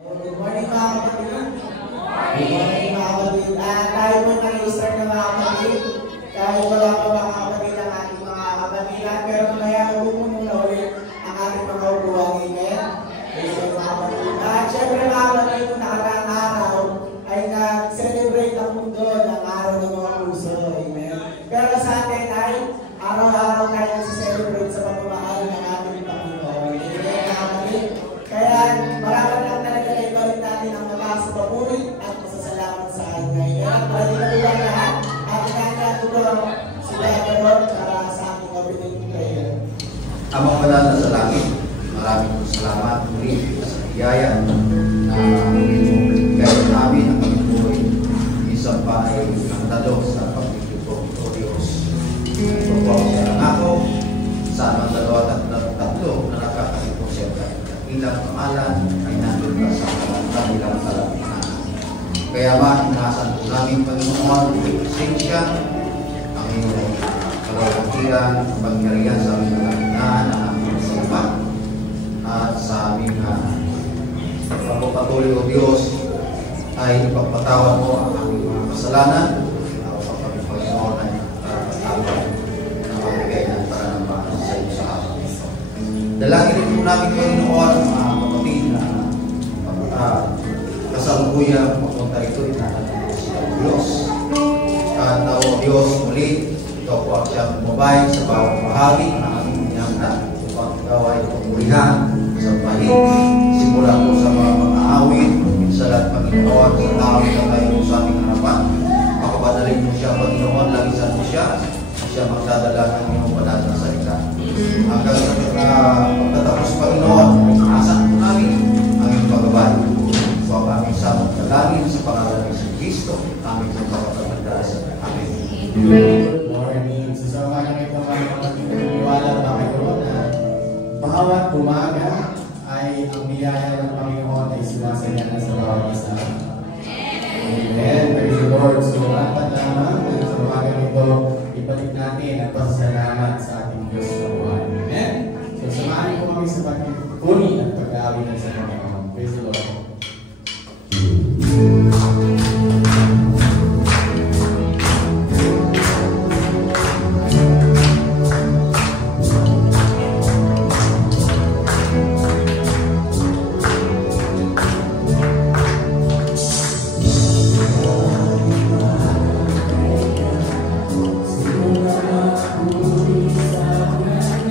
Good morning mga kapatid. Good morning mga kapatid. Tayo po nag-start na mga kapatid. Kahit wala pa mga kapatid ang ating mga kapatilan, pero kaya upo muna ulit ang ating mga upuan. Amen. At syempre mga kapatid, kung nakaraang araw ay nag-celebrate ang mundo ng araw ng mga puso. Amen. Pero sa atin ay araw-araw tayo nag-celebrate sa pamamahal ng ating Panginoon. Amen mga kapatid. Kaya maraming lang talaga na ibalik natin ang mataas sa papuri at masasalamat sa ating ngayon. Pwede na bilang lahat at inangatulong sila Lord para sa ating opening prayer. Amang banal na sa langit, maraming salamat muli sa biyaya na bigay namin ang pagbuhay. Isang pa ay ang dalo sa pagtitipong o Diyos. Ito po siya lang ako sa mga dalawa at tatlo na nakakalitong siyempre. Ilang pangalan ay nandun na sa kanilang kalapinaan. Kaya inasan po namin Panginoon, pasensya, ang iyong kalawatiran, pangyarihan sa aming kalapinaan, ang aming salama, at sa aming pagpapatuloy o Diyos ay ipagpatawad mo ang aming mga kasalanan, ang aming Panginoon ay patawad na mabigay ng paranambahan sa iyo sa araw nito. Dalangin rin po namin Panginoon ang mga kapatid na kasalukuyan papunta ito inanatapos sa Diyos. At o Diyos muli, ito po ang siyang bumabay sa bawat bahagi ng aming minamna upang ikaw ay pumurihan sa pahit. Simula po sa mga awit, minsan Panginoon sa tao na tayo sa aming harapan. Makapadalin mo siya Panginoon, lagisan mo siya, siya magdadala ng iyong banal na salita. Hanggang sa pagtatapos Panginoon, ay inasan po namin ang iyong pagbabay. So ang aming samot na langin sa pangalan ng Kristo, aming pagpapagdasa. Amen. Good morning. So mga kapatid, naniniwala ba kayo na bawat umaga ay ang biyaya ng Panginoon ay sumasaya sa bawat isa? Amen. Praise the Lord. So dapat lamang sa umaga nito, ibalik natin ang pasasalamat sa ating Diyos sa buhay. Amen. So samahan po kami sa pagtutuni at pag-aawit sa Panginoon. Praise the Lord. Sa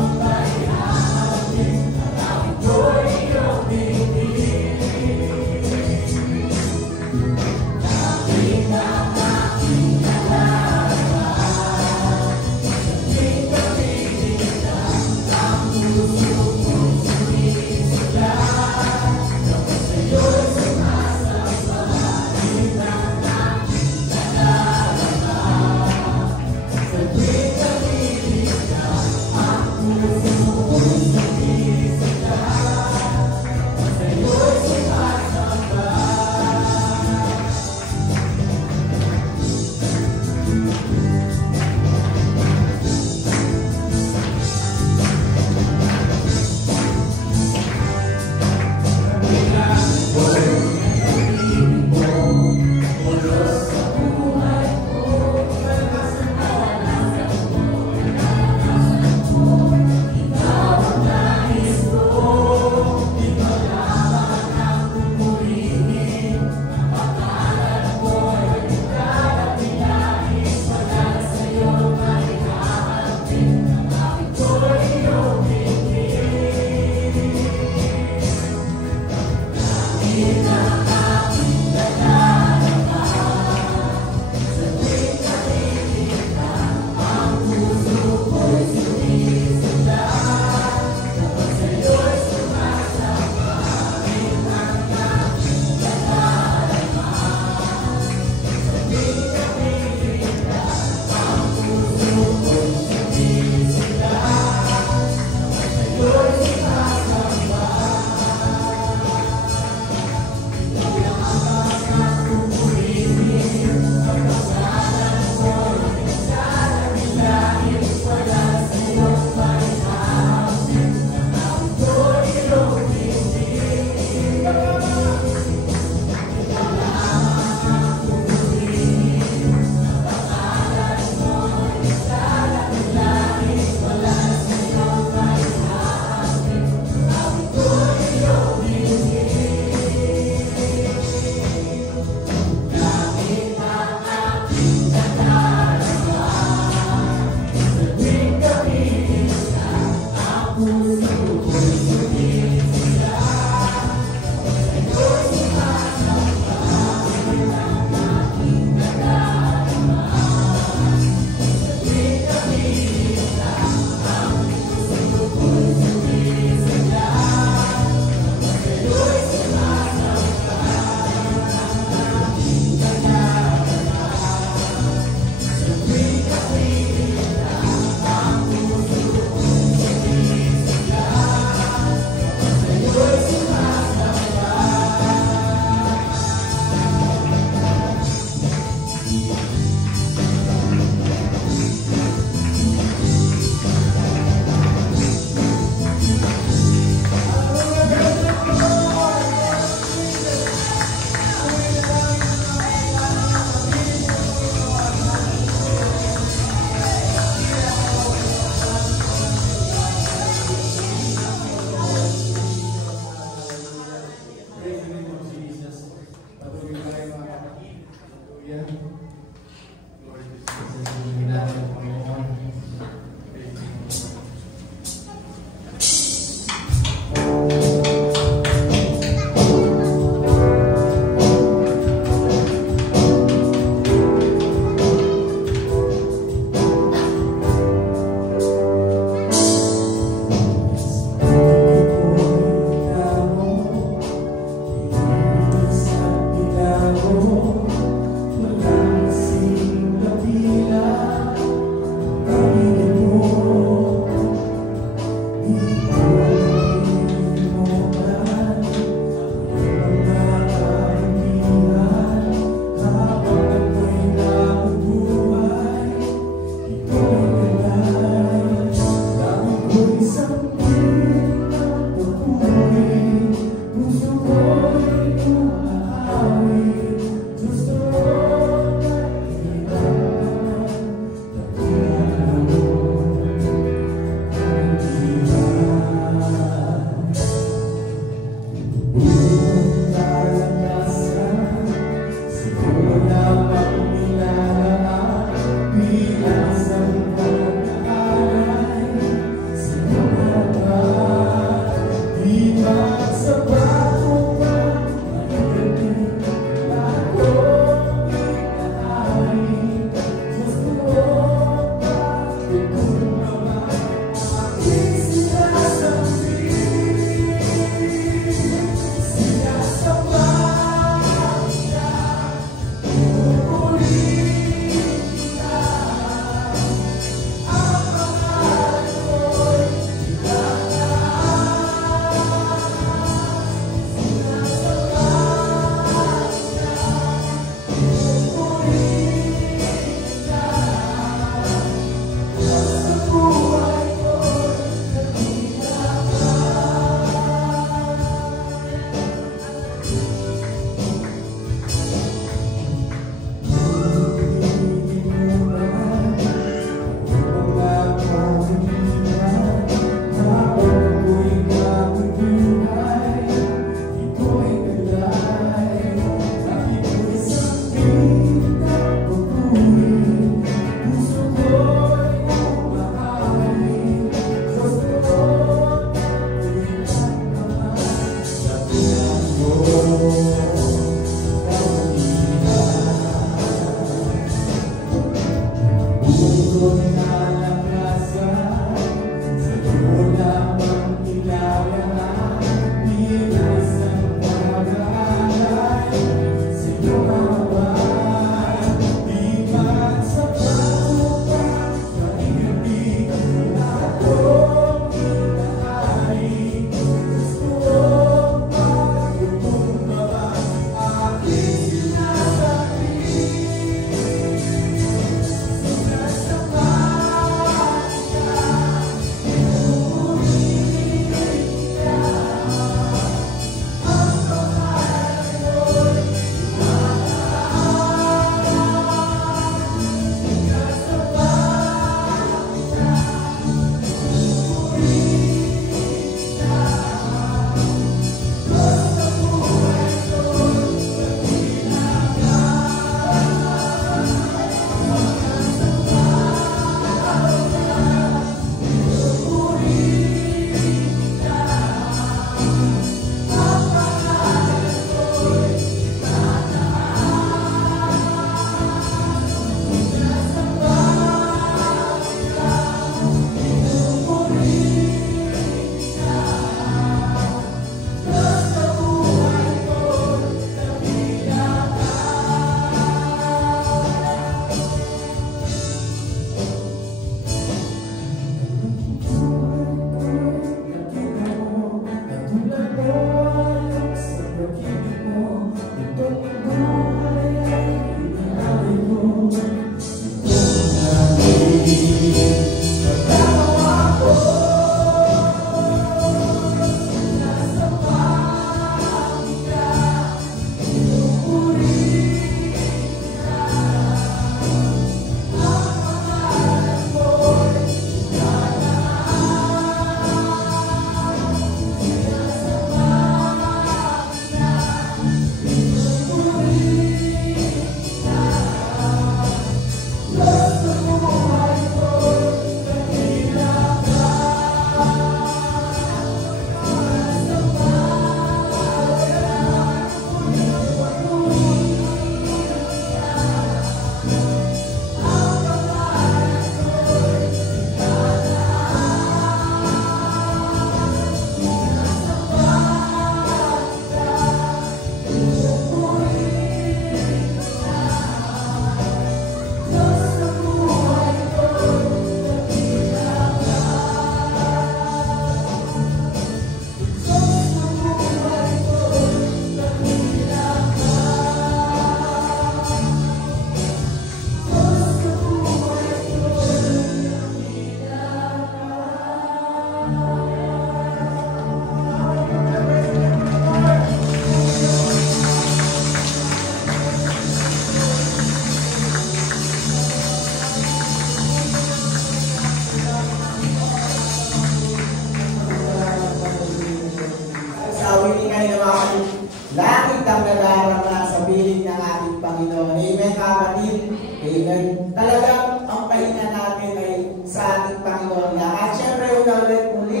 Langit ang nadarama sa piling ng ating Panginoon. Amen, kapatid. Amen. Talagang ang pahinga natin ay sa ating Panginoon lang. At syempre, ulit muli,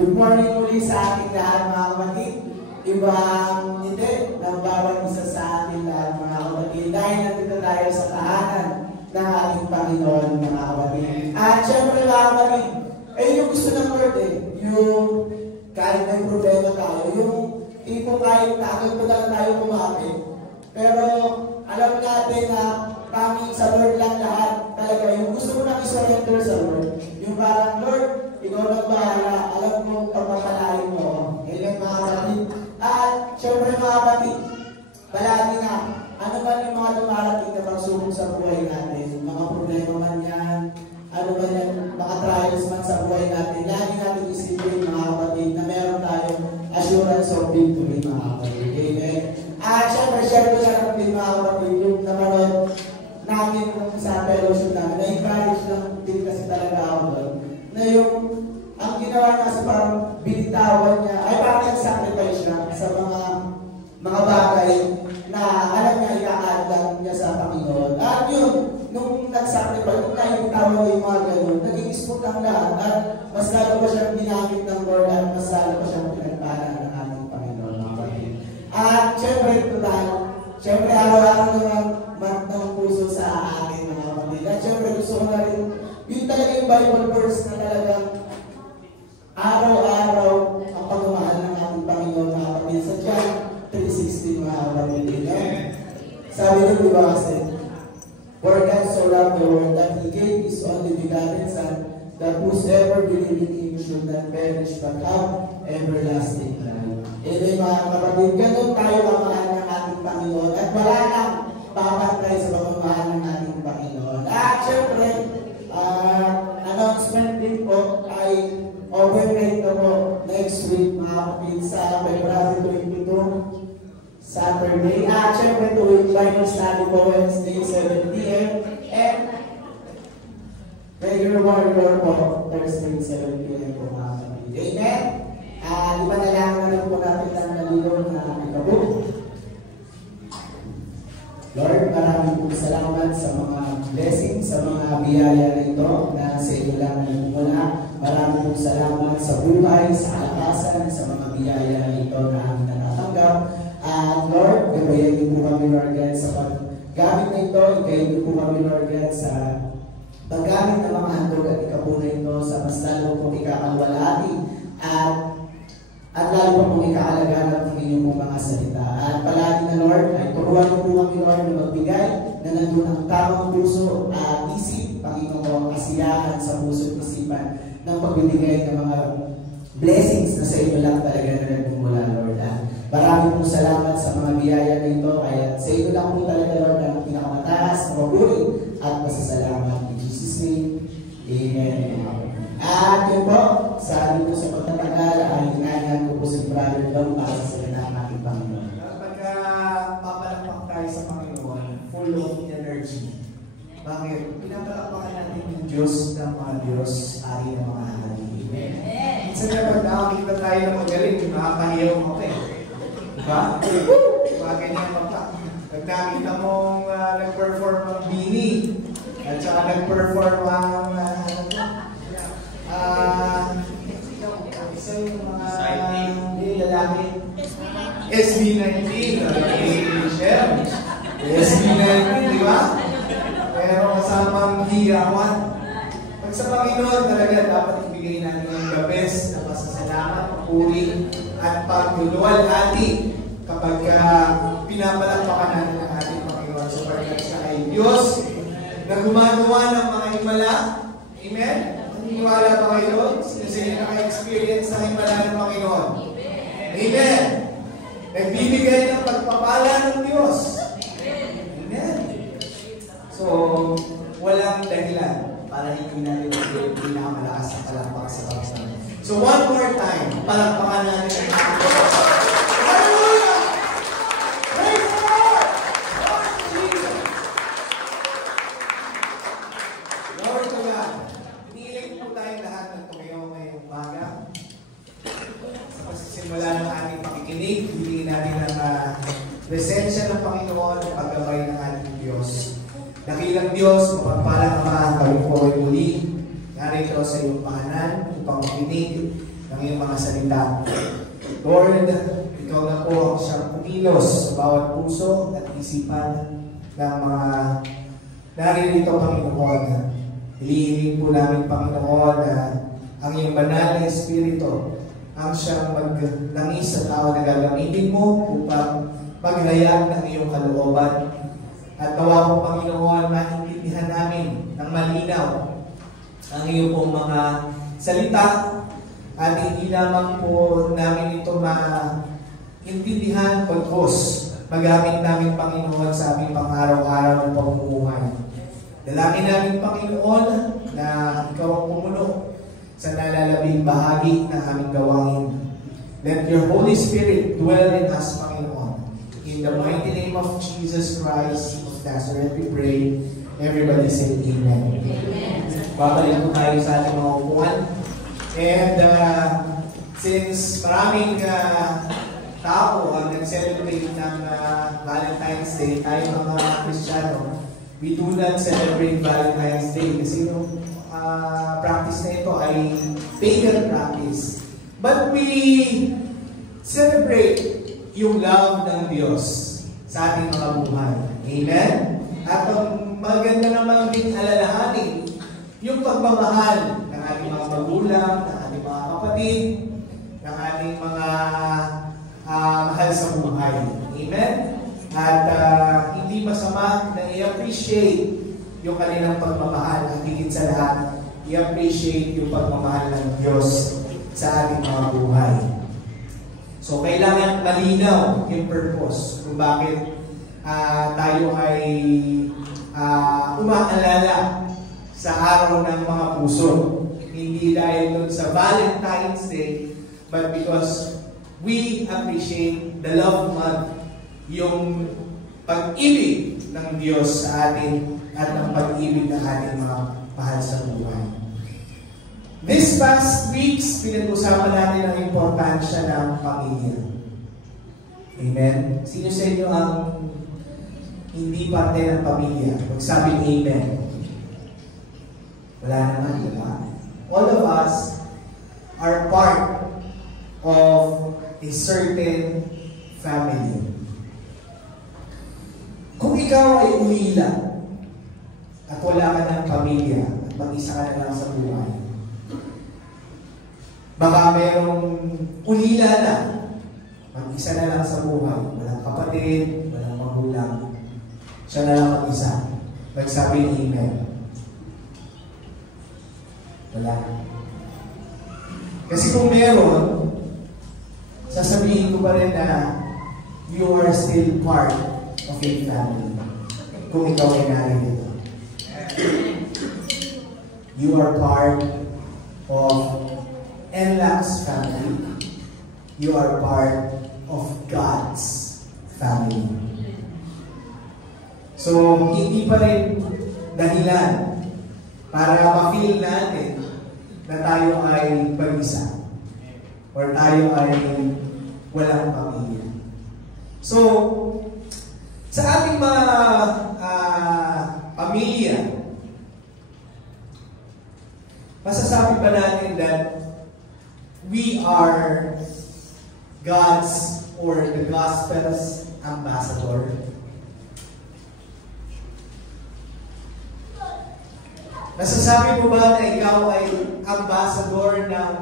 good morning muli sa ating lahat, mga kapatid. Ibang hindi ng bawat isa sa ating lahat, mga kapatid. Dahil nandito tayo sa tahanan ng ating Panginoon, mga kapatid. At syempre, mga kapatid, yung gusto ng Lord yung kahit may problema tayo, yung ipong kahit takot po lang tayo kumapit. Pero alam natin na tanging sa Lord lang lahat talaga. Yung gusto mo nang isurrender sa Lord. Yung parang, Lord, ikaw nang bahala. Alam mo pagpapalain mo. Amen, mga kapatid. At syempre, mga kapatid, palagi na, ano man yung mga dumarating na pagsubok sa buhay natin, mga problema man yan, ano man yan, mga trials man sa buhay natin, lagi natin isipin, mga kapatid, na meron tayong assurance of victory, mga kapatid. Amen. At syempre, share ko sa natin, mga kapatid, yung naman namin sa fellowship namin, na-encourage lang din kasi talaga ako doon, na yung, ang ginawa niya sa parang binitawan niya, ay parang nag-sacrifice siya sa mga bagay na alam niya i-a-add lang niya sa Panginoon. At yun, nung nag-sacrifice, nung naibitawan niya yung mga ganun, naging smooth ang lahat at mas lalo pa siyang ginamit ng Lord at mas lalo pa siyang pinagpala ng ating Panginoon. At syempre, total, syempre araw-araw naman ng puso sa akin, mga kapatid. At syempre, gusto ko na rin, yun talaga yung Bible verse na talagang araw-araw ang pagmamahal ng ating Panginoon, mga kapatid. Sa John 3:16, mga kapatid. Sa Sabi nun, di ba kasi, for God so loved the world that He gave His only begotten Son, that whosoever believe in Him should not perish but have everlasting life. Amen, mga kapatid. Ganun tayo mamahal ng ating Panginoon at wala nang papatay sa pagmamahal ng ating Panginoon. At syempre, announcement din po ay overnight na po next week mga kapatid sa February 22, Saturday. At syempre tuwing Bible study po Wednesday 7 p.m. and regular warrior po Thursday 7 p.m. po mga kapatid. Amen? Ipanalangin na rin po natin ang nalilong na ikabuk. Lord, maraming po salamat sa mga blessings, sa mga biyaya na ito na sa iyo lang nagmumula. Maraming po salamat sa buhay, sa kalakasan, sa mga biyaya na ito na aming natatanggap. At Lord, gabayan niyo po kami, Lord God, sa paggamit na ito. Gabayan niyo po kami, Lord God, sa paggamit ng mga handog at ikapuna ito sa mas lalo pong ikakalwalhati at lalo pa pong ikaalagaran ng inyong mga salita. At palagi na Lord, ay turuan mo po kami Lord na magbigay na nandun ang tamang puso at isip, Panginoon, kasiyahan sa puso at isipan ng pagbibigay ng mga blessings na sa iyo lang talaga na nagmumula Lord. Maraming po salamat sa mga biyaya na ito kaya sa iyo lang po talaga Lord ang pinakamataas, maburi at masasalamat. In Jesus' name, Amen. At yun po, sa amin po sa pagtatagal ay hinahinggan ko po si Brother Dom para sa salita ng ating Panginoon. Pagka papalakpak tayo sa Panginoon, full of energy. Bakit? Pinapalakpakan natin yung Diyos ng mga Diyos, ari ng mga hari. Amen. Minsan na pag nakakita tayo ng magaling, nakakahiyaw mo pa eh. Diba? Diba ganyan pa. Pag nakita mong nag-perform ang Bini, at saka nag-perform ang isa yung mga lalaki. SB19, SB19, di ba? Pero kasamang hiyawan. Pag sa Panginoon talaga dapat ibigay natin ang the best na pasasalamat, papuri, at pagluluwalhati kapag pinapalakpakan natin ang ating Panginoon. So pagkat siya ay Diyos na gumagawa ng mga himala. Amen? Naniniwala ba kayo? Sino naka-experience ng himala ng Panginoon? Amen. Nagbibigay ng pagpapala ng Diyos. Amen. So, walang dahilan para hindi natin yung pinakamalakas na palakpak sa Panginoon. So, one more time, palakpakan natin ang Panginoon. Hallelujah! Praise the Lord! Lord Jesus! Lord God, hinihiling po tayong lahat ng tumayo ngayong umaga. Sa pagsisimula ng ating pakikinig, hilingin natin ang presensya ng Panginoon at paggabay ng ating Diyos. Dakilang Diyos, mapagpalang Ama, kami po ay muli narito sa iyong pahanan upang makinig ng iyong mga salita. Lord, ikaw na po ang siyang kumilos sa bawat puso at isipan ng mga naririto, Panginoon. Hilihiling po namin, Panginoon, na ang iyong banal na Espiritu ang siyang maglangis sa tao na gagamitin mo upang maghayag ng iyong kalooban. At nawa po, Panginoon, maintindihan namin ng malinaw ang iyong pong mga salita at hindi lamang po namin ito maintindihan pagkos magamit namin, Panginoon, sa aming pang-araw-araw ng pamumuhay. Dalangin namin, Panginoon, na ikaw ang pumuno sa nalalabing bahagi ng aming gawain. Let your Holy Spirit dwell in us, Panginoon. In the mighty name of Jesus Christ of Nazareth, we pray. Everybody say Amen. Amen. Babalik po tayo sa ating mga upuan. And since maraming tao ang nag-celebrate ng Valentine's Day, tayo mga Kristiyano, we do not celebrate Valentine's Day kasi yung practice na ito ay pagan practice. But we celebrate yung love ng Diyos sa ating mga buhay. Amen? At ang maganda naman din alalahanin yung pagmamahal ng ating mga magulang, ng ating mga kapatid, ng ating mga mahal sa buhay. Amen? At hindi hindi masama na i-appreciate yung kanilang pagmamahal. At higit sa lahat, i-appreciate yung pagmamahal ng Diyos sa ating mga buhay. So, kailangan malinaw yung purpose kung bakit tayo ay umaalala sa araw ng mga puso. Hindi dahil dun sa Valentine's Day, but because we appreciate the love month, yung pag-ibig ng Diyos sa atin at ng pag-ibig ng ating mga mahal sa buhay. This past weeks, pinag-usapan natin ang importansya ng pamilya. Amen? Sino sa inyo ang hindi parte ng pamilya? Magsabing amen. Wala naman, di ba? All of us are part of a certain family. Kung ikaw ay umila at wala ka ng pamilya at mag-isa ka na lang sa buhay, baka mayroong ulila na, mag-isa na lang sa buhay, walang kapatid, walang magulang, siya na lang mag-isa. Nagsabi ni amen. Wala. Kasi kung meron, sasabihin ko pa rin na you are still part of a family. Kung ikaw ay narito. You are part of NLAC's family. You are part of God's family. So, hindi pa rin dahilan para ma-feel natin na tayo ay mag-isa or tayo ay walang pamilya. So, sa ating mga pamilya, masasabi ba natin that we are God's or the Gospel's ambassador? Nasasabi mo ba na ikaw ay ambassador ng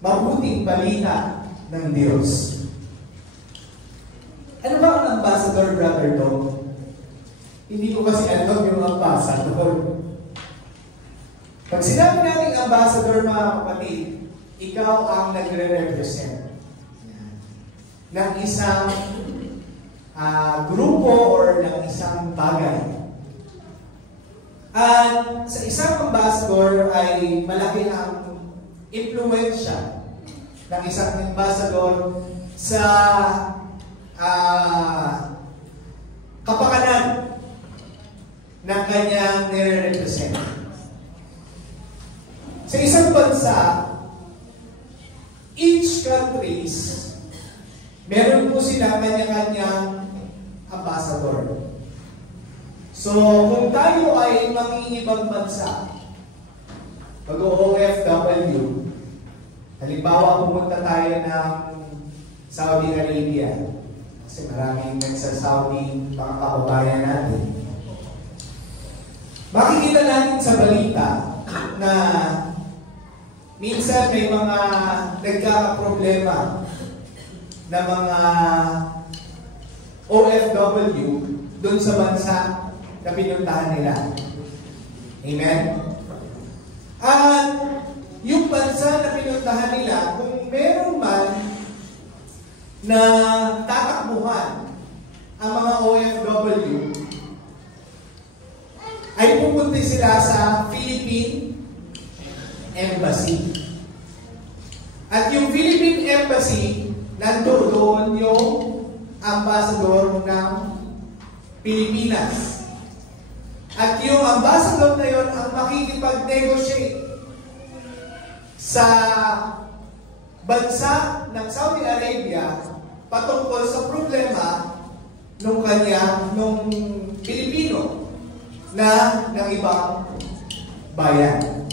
mabuting balita ng Diyos? Ano ba ang ambassador, Brother Dom? Hindi ko kasi alam yung ambassador. Pag sinabi natin ambassador, mga kapatid, ikaw ang nagre-represent ng isang grupo or ng isang bagay. At sa isang ambassador ay malaki ang impluensya ng isang ambassador sa kapakanan ng kanyang nire-represent. Sa isang bansa, each countries, meron po silang kanya-kanyang ambassador. So, kung tayo ay mangingibang bansa, mag-OFW, halimbawa pumunta tayo ng Saudi Arabia, kasi maraming nagsa-Saudi mga kababayan natin. Makikita natin sa balita na minsan may mga nagkakaproblema na mga OFW doon sa bansa na pinuntahan nila. Amen? At yung bansa na pinuntahan nila, kung meron man na tatakbuhan ang mga OFW, ay pupunti sila sa Philippine Embassy. At yung Philippine Embassy, nandoon yung ambassador ng Pilipinas. At yung ambassador na yon ang makikipag-negotiate sa bansa ng Saudi Arabia patungkol sa problema nung Pilipino na ng ibang bayan.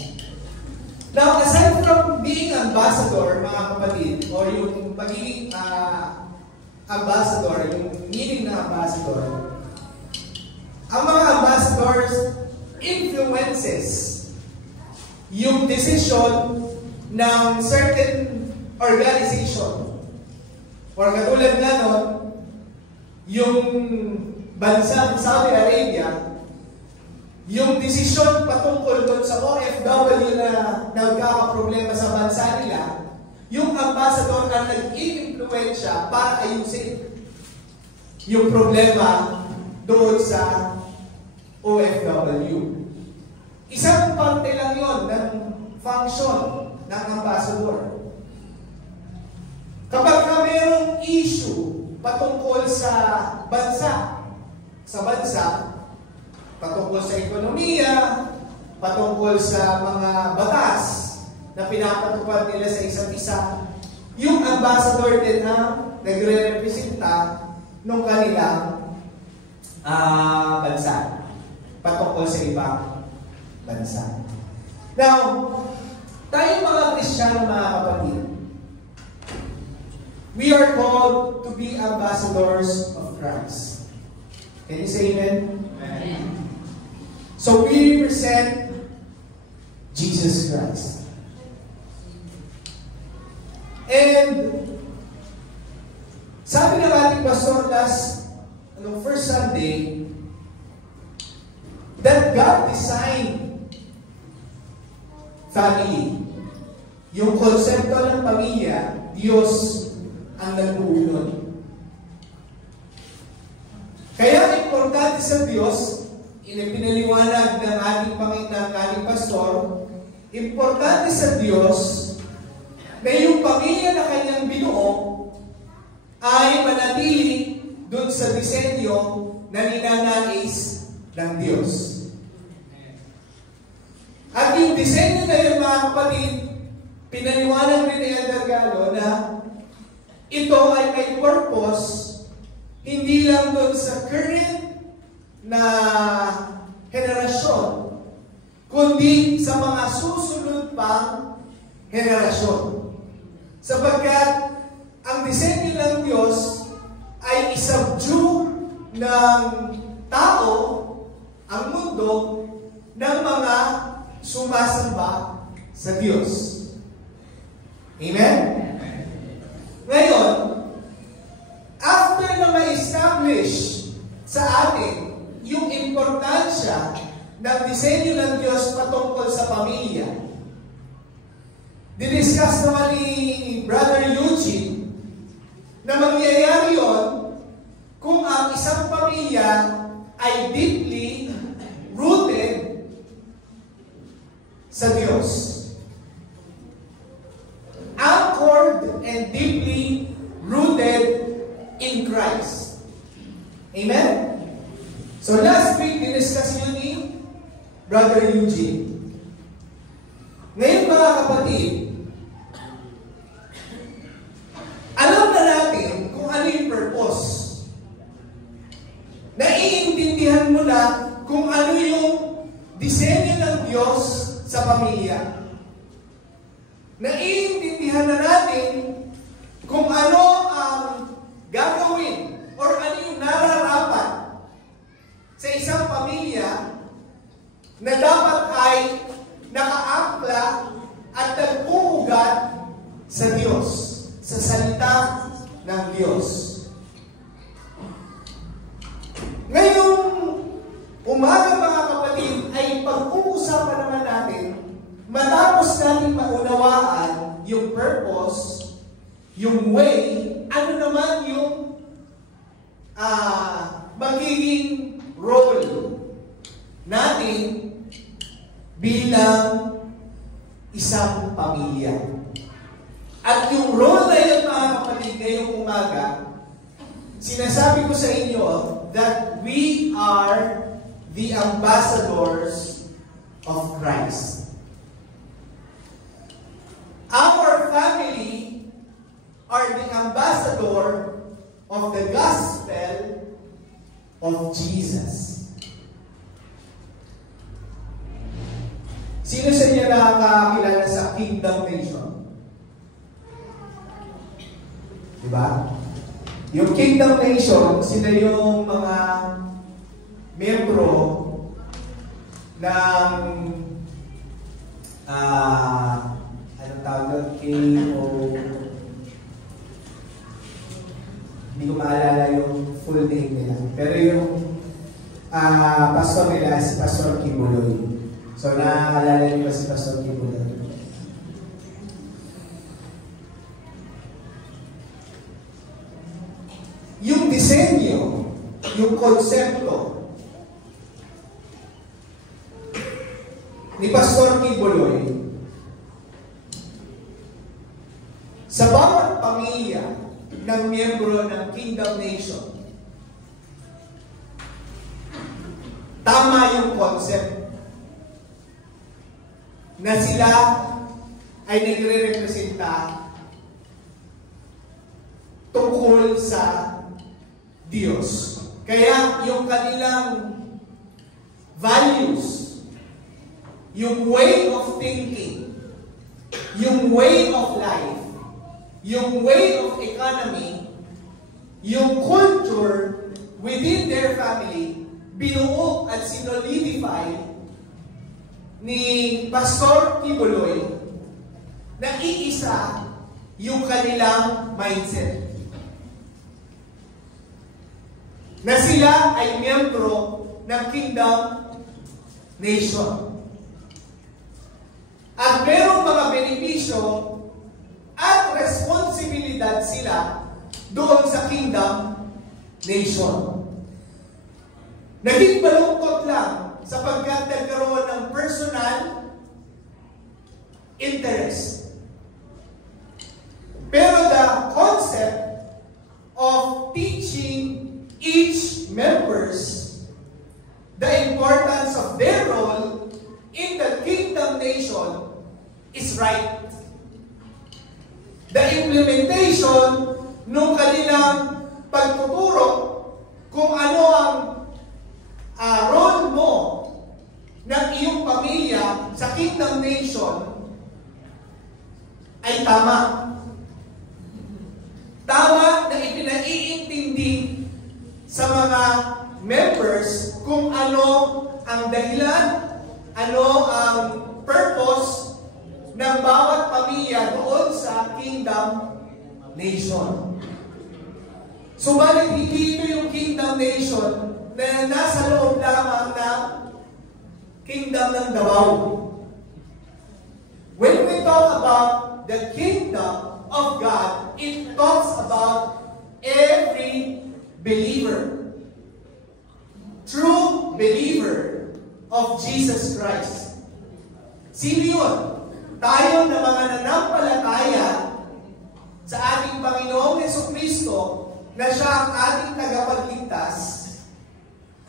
Now, aside from being ambassador, mga kapatid, or yung pagiging ambassador, yung meaning na ambassador, ang mga ambassadors influences yung decision ng certain organization. Or katulad na nun, yung bansang Saudi Arabia, yung desisyon patungkol doon sa OFW na nagkakaproblema sa bansa nila, yung ambassador ang nag-i-influensya para ayusin yung problema doon sa OFW. Isang parte lang yon ng function ng ambassador. Kapag na mayroong issue patungkol sa bansa, patungkol sa ekonomiya, patungkol sa mga batas na pinapatupad nila sa isa't isa, yung ambassador din ang nagre-representa ng kanilang bansa patungkol sa ibang bansa. Now, tayo mga Kristiyano, mga kapatid, we are called to be ambassadors of Christ. Can you say amen? Amen. So we represent Jesus Christ. And sabi ng ating pastor first Sunday, that God designed family. Yung konsepto ng pamilya, Diyos ang nagbuo nun. Kaya importante sa Diyos, pinaliwanag ng ating pastor, importante sa Diyos na yung pamilya na kanyang binuo ay manatili doon sa disenyo na ninanais ng Diyos. At yung disenyo na yun, mga kapatid, pinaliwanag rin ni Elder Galo na ito ay may purpose hindi lang doon sa current na henerasyon, kundi sa mga susunod pang henerasyon. Sapagkat ang disenyo ng Diyos ay isubdue ng tao, ang mundo, ng mga sumasamba sa Diyos. Amen? Ngayon, after na ma-establish sa atin yung importansya ng disenyo ng Diyos patungkol sa pamilya, diniscuss naman ni Brother Eugene na mangyayari yon kung ang isang pamilya ay deeply rooted sa Diyos. Anchored and deeply rooted in Christ. Amen? So last week, diniscuss yun ni Brother Eugene. Ngayon mga kapatid, alam na natin kung ano yung purpose. Naiintindihan mo na kung ano yung disenyo ng Diyos sa pamilya. Naiintindihan na natin kung ano ang gagawin or ano yung nararapat sa isang pamilya na dapat ay nakaangkla at nagpuugat sa Diyos, sa salita ng Diyos. Ngayong umaga mga kapatid ay pag-uusapan naman natin matapos natin maunawaan yung purpose, yung way, ano naman yung magiging role natin bilang isang pamilya. At yung role na yun mga kapatid ngayong umaga, sinasabi ko sa inyo that we are the ambassadors of Christ. Our family are the ambassador of the gospel of Jesus. Sino sa inyo nakakilala sa Kingdom Nation? Diba? Yung Kingdom Nation, sila yung mga membro ng anong tawag doon? Hindi ko maalala yung full name nila. Pero yung pastor nila, si Pastor Kibuloy. So, naaalala niyo ba si Pastor Kibuloy? Yung disenyo, yung konsepto ni Pastor Kibuloy sa bawat pamilya ng miyembro ng Kingdom Nation, tama yung concept na sila ay nagre-representa tungkol sa Diyos. Kaya yung kanilang values, yung way of thinking, yung way of life, yung way of economy, yung culture within their family, binuo at sinolidify ni Pastor Kibuloy na iisa yung kanilang mindset. Na sila ay miyembro ng Kingdom Nation. At merong mga benepisyo at responsibilidad sila doon sa Kingdom Nation. Naging malungkot lang sapagkat nagkaroon ng personal interest. Pero the concept of teaching each members the importance of their role in the Kingdom Nation is right. The implementation ng kanilang pagtuturo kung ano ang role mo ng iyong pamilya sa Kingdom Nation ay tama. Tama na ipinaiintindi sa mga members kung ano ang dahilan, ano ang purpose ng bawat pamilya doon sa Kingdom Nation. Subalit hindi ito yung Kingdom Nation na nasa loob lamang ng Kingdom ng Davao. When we talk about the Kingdom of God, it talks about every believer, true believer of Jesus Christ. Sino yun? Tayo na mga nanampalataya sa ating Panginoong Jesucristo na siya ang ating tagapagligtas,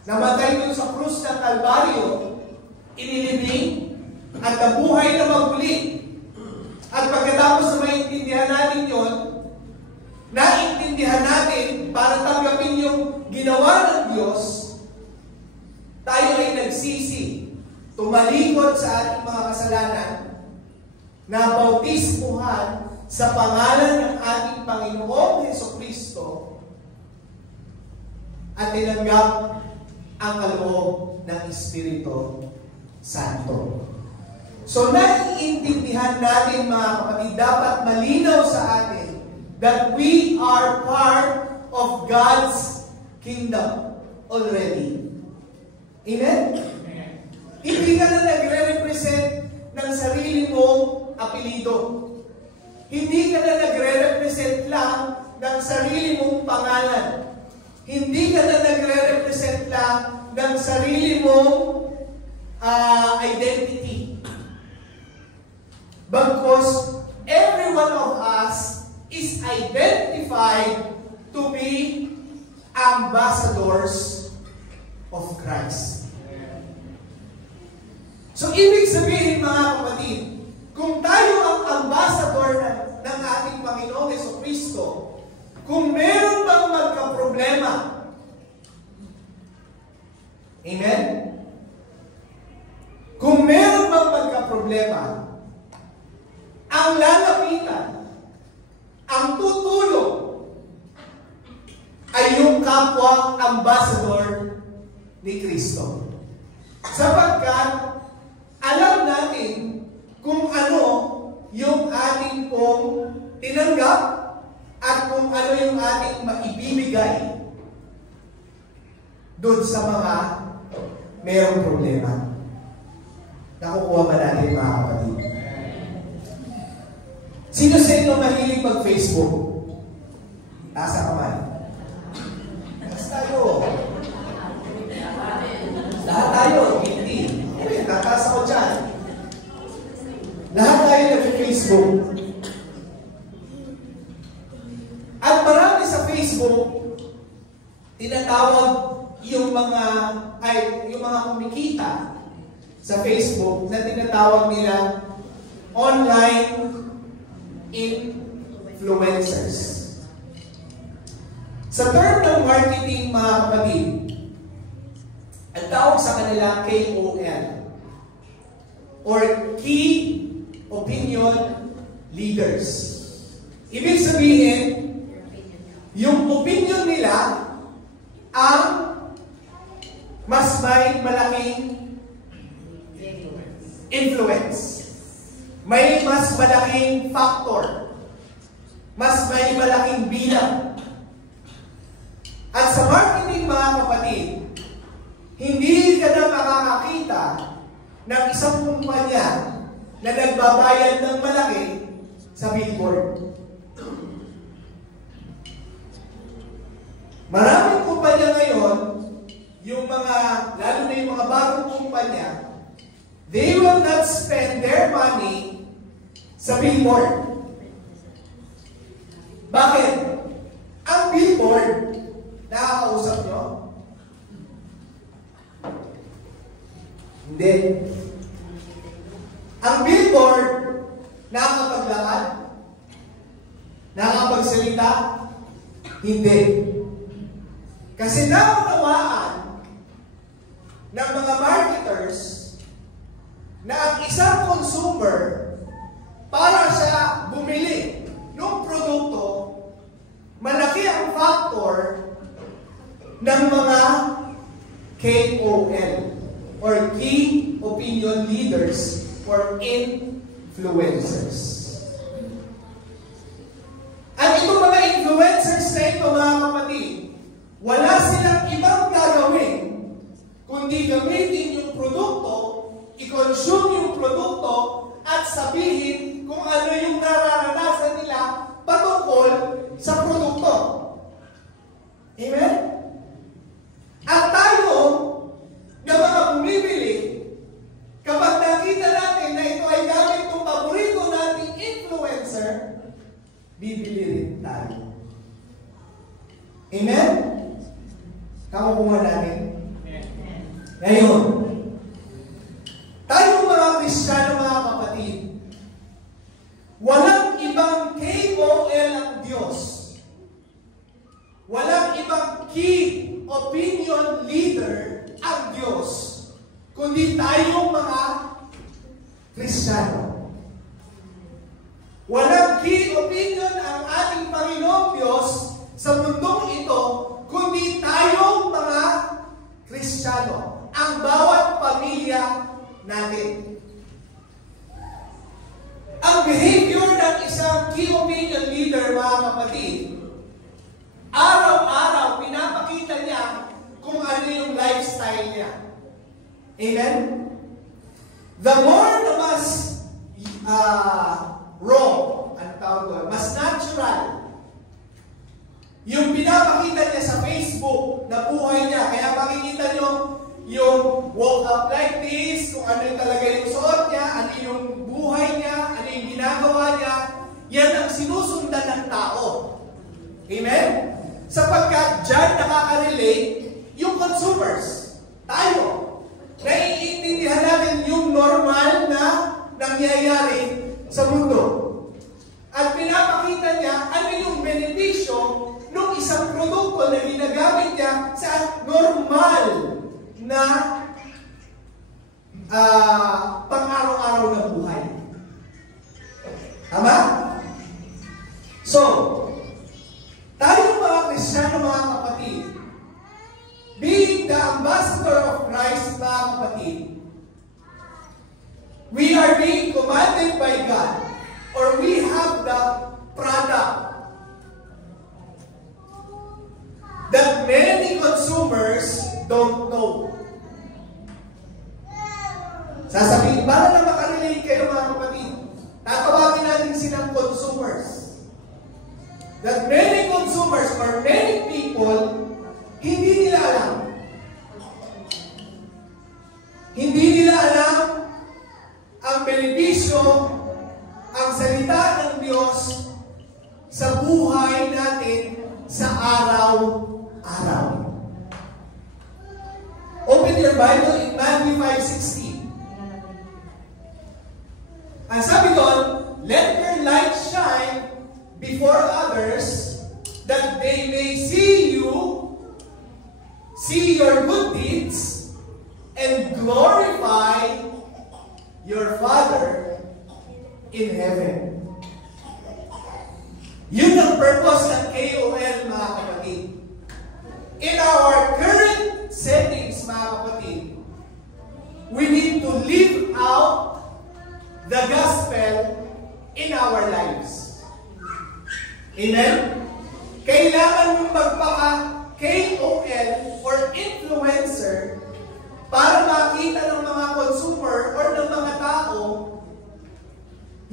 namatay doon sa krus ng Kalbaryo, inilibing at nabuhay na maguli. At pagkatapos na maintindihan natin yun, naintindihan natin para tanggapin yung ginawa ng Diyos, tayo ay nagsisi, tumalikod sa ating mga kasalanan, na bautismuhan sa pangalan ng ating Panginoong Jesucristo at tinanggap ang kaloob ng Espiritu Santo. So, naiintindihan natin mga kapatid, dapat malinaw sa atin that we are part of God's kingdom already. Amen? Hindi ka na nagre-represent ng sarili mong apelido. Hindi ka na nagre-represent lang ng sarili mong pangalan. Hindi ka na nagre-represent lang ng sarili mong identity. Because every one of us is identified to be ambassadors of Christ. So, ibig sabihin mga kapatid, kung tayo ang ambassador ng ating Panginoong Jesucristo, kung meron bang magka-problema, amen? Kung meron bang magka-problema, ang lalapitan, ang tutulong, ay yung kapwa ambassador ni Kristo. Sapagkat, alam natin kung ano yung ating pong tinanggap at kung ano yung ating maibibigay doon sa mga mayroong problema. Nakukuha ba natin, mga kapatid? Sino sa inyo mahilig mag-Facebook? Taas ang kamay. Taas tayo. Lahat tayo, hindi. Tataas ako dyan. Lahat tayo nag-Facebook. At marami sa Facebook, tinatawag yung mga kumikita sa Facebook na tinatawag nila online influencers. Sa term ng marketing, mga kapatid, ang tawag sa kanila KOL or Key Opinion Leaders. Ibig sabihin, yung opinion nila ang mas may malaking influence. May mas malaking factor. Mas may malaking bilang. At sa marketing, mga kapatid, hindi ka na makakakita ng isang kumpanya na nagbabayad ng malaki sa billboard. Maraming kumpanya ngayon, lalo na yung mga bagong kumpanya, they will not spend their money sa billboard. Bakit? Ang billboard, nakakausap nyo? Hindi. Ang billboard, nakakapaglakad? Nakakapagsalita? Hindi. Kasi naunawaan ng mga marketers na ang isang consumer, para siya bumili ng produkto, malaki ang factor ng mga KOL or Key Opinion Leaders or influencers. At itong mga influencers na ito, mga kapatid, wala silang ibang gagawin kundi gamitin yung produkto, i-consume yung produkto, at sabihin kung ano yung nararanasan nila patungkol sa produkto. Amen? At tayo, na mga bumibili, kapag nakita natin na ito ay gamit ng paborito nating influencer, bibili rin tayo. Amen? Kamukuha natin. Ngayon, tayong mga Kristiyano, mga kapatid, walang ibang KOL ang Diyos. Walang ibang Key Opinion Leader ang Diyos, kundi tayong mga Kristiyano. Walang Key Opinion ang ating Panginoong Diyos sa mundong ito, kundi tayong mga Kristiyano, ang bawat pamilya natin. Ang behavior ng isang Key Opinion Leader, mga kapatid, araw-araw pinapakita niya kung ano yung lifestyle niya. Amen? The more na mas raw, ang tawag doon, mas natural, yung pinapakita niya sa Facebook na buhay niya, kaya makikita niyo yung walk up like this, kung ano yung talaga yung suot niya, ano yung buhay niya, ano yung ginagawa niya, yan ang sinusundan ng tao. Amen? Sapagkat dyan nakaka-relate yung consumers. Tayo. Naiintindihan natin yung normal na nangyayari sa mundo. At pinapakita niya ano yung benepisyo ng isang produkto na ginagamit niya sa normal na pang-araw-araw na buhay. Tama? So, tayo mga Kristiyano, mga kapatid, being the ambassador of Christ, mga kapatid, we are being commanded by God, or we have the product that many consumers don't know. Sasabihin, para na makarelate kayo mga kapatid, tatawagin natin silang consumers. That many consumers or many people, hindi nila alam. Hindi nila alam ang benepisyo, ang salita ng Diyos sa buhay natin sa araw-araw. Open your Bible in Matthew 5:16. Ang sabi doon, let your light shine before others, that they may see your good deeds, and glorify your Father in heaven. Yun ang purpose ng KOL, mga kapatid. In our current settings, mga kapatid, we need to live out the gospel in our lives. Amen? Kailangan mong magpaka-KOL or influencer para makita ng mga consumer or ng mga tao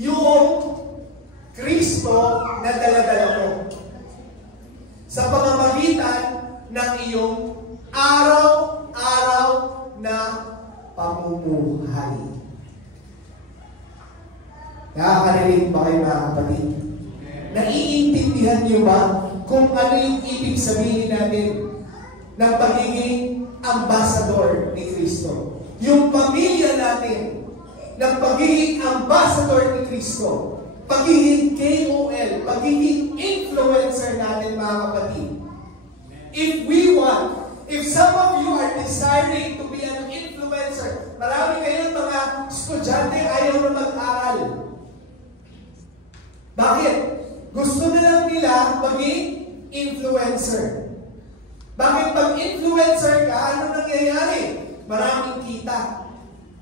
yung Kristo na dala-dala mo sa pamamagitan ng iyong araw-araw na pamumuhay. Nakaka-relate ba kayo mga kapatid? Naiintindihan niyo ba kung ano yung ibig sabihin natin ng pagiging ambassador ni Kristo? Yung pamilya natin ng pagiging ambassador ni Kristo, pagiging KOL, pagiging influencer natin mga kapatid. If some of you are desiring to be an influencer, marami kayong mga estudyante ayaw na mag-aral. Bakit? Gusto na lang nila maging influencer. Bakit pag influencer ka, ano nangyayari? Maraming kita.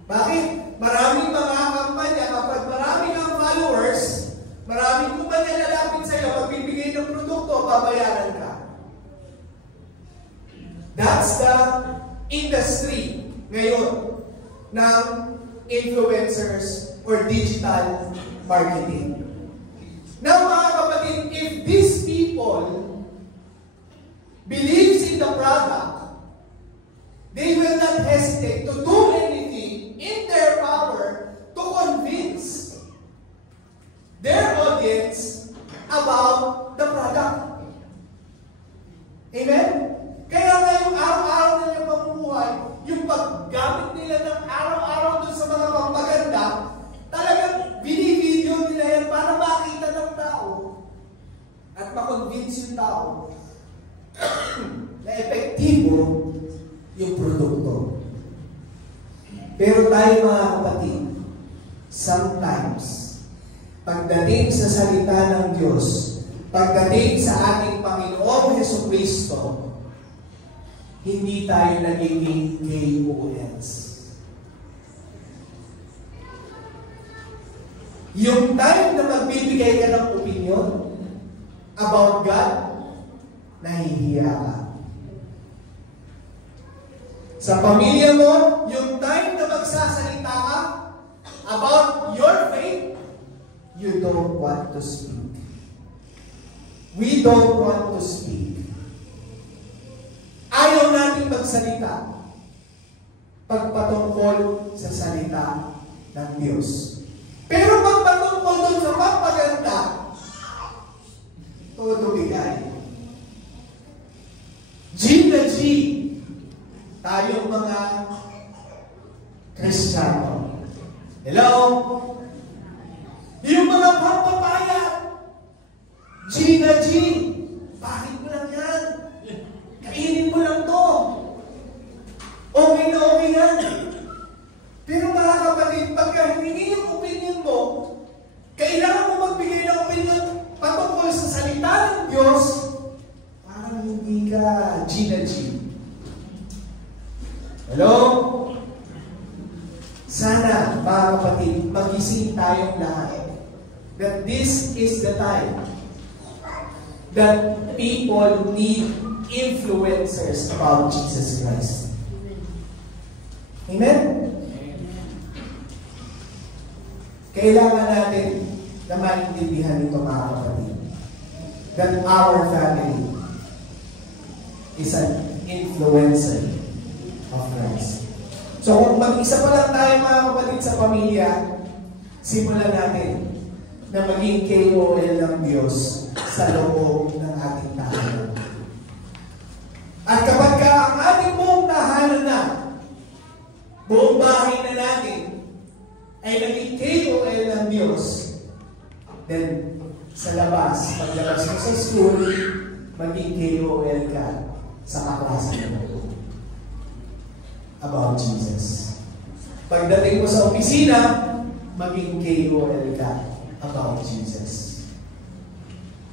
Bakit? Maraming mga kampanya, kapag maraming ang followers, maraming kumpanya lalapit sa'yo, magbibigay ng produkto, babayaran ka. That's the industry ngayon ng influencers or digital marketing. Now mga kapatid, if these people believes in the product, they will not hesitate to do anything in their power to convince their audience about the product. Amen? Kaya nga yung araw-araw na yung pamumuhay, yung paggamit nila ng araw-araw dun sa mga pampaganda, talagang binivideo nila yan para makita ng tao at makonvince yung tao na epektibo yung produkto. Pero tayo mga kapatid, sometimes, pagdating sa salita ng Diyos, pagdating sa ating Panginoong Jesucristo, hindi tayo nagiging KOLs. Yung time na magbibigay ka ng opinion about God, nahihiya ka. Sa pamilya mo, yung time na magsasalita ka about your faith, you don't want to speak. We don't want to speak. Ayaw natin magsalita pagpatungkol sa salita ng Diyos. Pero pagpatungkol doon sa pagpaganda, todo bigay. G na G, tayong mga Kristiyano. Hello? Yung mga pampapayat, G na G, bakit mo lang yan? Kainin mo lang to. Okay na okay yan. Pero mga kapatid, pagka hiningi yung opinion mo, kailangan mo magbigay ng opinion patungkol sa salita ng Diyos, parang hindi ka G na G. Hello? Sana, mga kapatid, magising tayong lahat that this is the time that people need influencers about Jesus Christ. Amen? Kailangan natin na maintindihan ito, mga kapatid, that our family is an influencer of Christ. So kung mag-isa pa lang tayo, mga kapatid, sa pamilya, simulan natin na maging KOL ng Diyos sa loob ng ating tahanan. At kapag ka ang ating buong tahanan na, buong bahay na natin, ay naging KOL ng Diyos, then sa labas, paglabas mo sa school, maging KOL ka sa kaklase mo about Jesus. Pagdating mo sa opisina, maging KOL ka about Jesus.